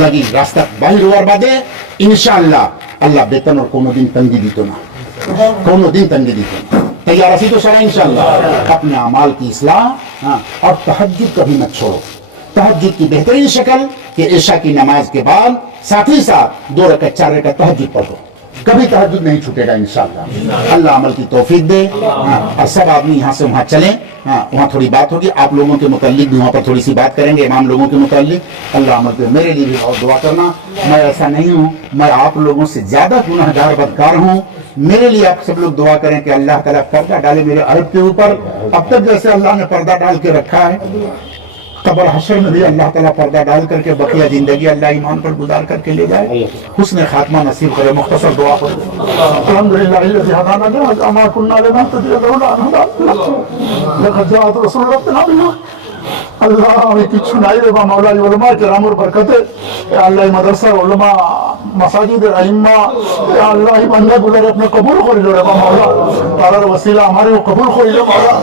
लगी रास्ता बाहर हुआ बादे इंशाअल्लाह अल्लाह बेतन और कोनो दिन तंगी दी तो ना तैयार असी तो सारा इंशाअल्लाह। अपने अमाल की इस्लाह और तहज्जुद कभी मत छोड़ो। तहज्जुद की बेहतरीन शक्ल कि इशा की नमाज के बाद साथ ही साथ 2 रकात 4 रकात तहज्जुद पढ़ो, कभी तहज्जुद नहीं छूटेगा इंशाअल्लाह। अल्लाह अमल की तौफीक दे और सब आदमी यहाँ से वहाँ चलें। वहाँ थोड़ी बात होगी आप लोगों के मुताल्लिक भी वहाँ पर थोड़ी सी बात करेंगे, इमाम लोगों के मुताल्लिक। अल्लाह अमल पे मेरे लिए भी बहुत दुआ करना। मैं ऐसा नहीं हूँ, मैं आप लोगों से ज्यादा गुनहगार बदकार हूँ, मेरे लिए आप सब लोग दुआ करें कि अल्लाह ताला पर्दा डाले मेरे अर्ब के ऊपर। अब तक जैसे अल्लाह ने पर्दा डाल के रखा है, कब्र हशर में भी अल्लाह ताला पर्दा डाल करके बकिया जिंदगी अल्लाह ईमान पर गुजार करके ले जाए, हुस्न खात्मा नसीब करे। मुख्तसर दुआ करो। अल्हम्दुलिल्लाह लज़ी हदाना लिहाज़ा मा कुन्ना लिनहतदिया लौला अन हदाना लक़द जाअत रसूल रब्बिना बिल-हक़। अल्लाह हमें किच्छु नहीं रे मौला उलमा किरामर बरकते या अल्लाह मदरसा उलमा मसाजिद अइम्मा या अल्लाह बंदा गुजर अपने कबूल कर लो रे मौला, तारा वसीला हमारे को कबूल कर लो मौला।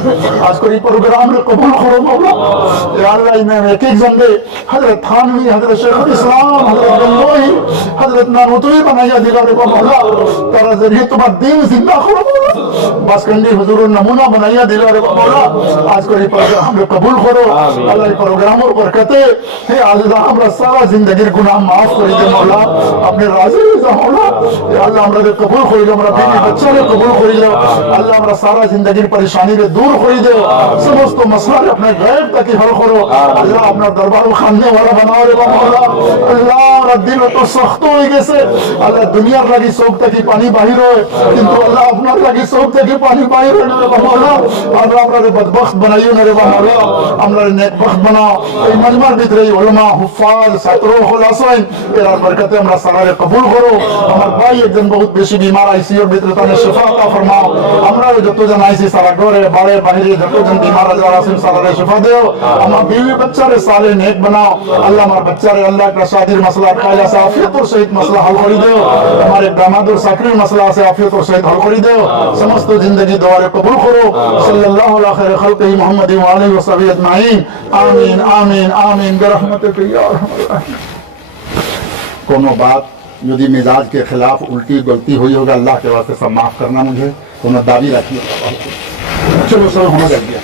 आज को ये प्रोग्राम रे कबूल करो मौला या अल्लाह। इन्हें एक एक जंदे हजरत थानवी, हजरत शेख इस्लाम, हजरत गंगोही, हजरत नानुतुई बनाया दिला रे मौला, तारा जरिए तुम्हारा दीन जिंदा करो मौला। बासकंडी हुजूर नमूना बनाया दिला रे मौला। आज को ये प्रोग्राम रे कबूल करो अल्लाह। प्रोग्रामों बरकते हे अल्लाह हमरा सारा जिंदगी गुनाह माफ कर दे मौला, अपने राजी रजा मौला या अल्लाह। हमरा के कबूल कर दे, हमरा बीवी बच्चा के कबूल कर दे अल्लाह। हमरा सारा जिंदगी परेशानी रे दूर कर दे, समस्त मसला रे अपने गैब तक हल करो अल्लाह। अपना दरबार खाने वाला बनाओ रे मौला अल्लाह। हमरा दिल तो सख्त हो गए अल्लाह, दुनिया लगी शौक तक पानी बाहर हो, किंतु अल्लाह अपना लगी शौक तक पानी बाहर हो मौला। अल्लाह हमरा रे बदबख्त बनाइयो ना रे मौला, हमरा रे नेकबख्त बनाओ। मजमर भीतर उलमा हुफ्फाज छात्रों खुलासाइन तेरा बरकते हमरा सारे कबूल करो। हमार भाई एक दिन बहुत बेशी बीमार आईसीयू भीतर ताने शिफा अता फरमाओ। हमरा जतो जन आईसी सारा गोरे बारे बाहरी जतो जन बीमार आसिम सारा शिफा दो। हमार बीवी बच्चा रे सारे नेक बनाओ अल्लाह। हमार बच्चा रे अल्लाह का शादी मसला खाया से आफियत और सहित मसला हल कर दो। हमारे दामाद और साकरी मसला से आफियत और सहित हल कर दो। समस्त जिंदगी दुआ कबूल करो। सल्लल्लाहु अलैहि खैर खल्क़ि मुहम्मद व आलिहि व सहाबिहि अजमाइन। आमीन आमीन आमीन बिरहमतिक या अरहमर राहिमीन। कोनो बात यदि मिजाज के खिलाफ उल्टी गलती हुई होगा अल्लाह के वास्ते सब माफ करना। मुझे कोनो दाबी रखिए। चलो सब होना चाहिए।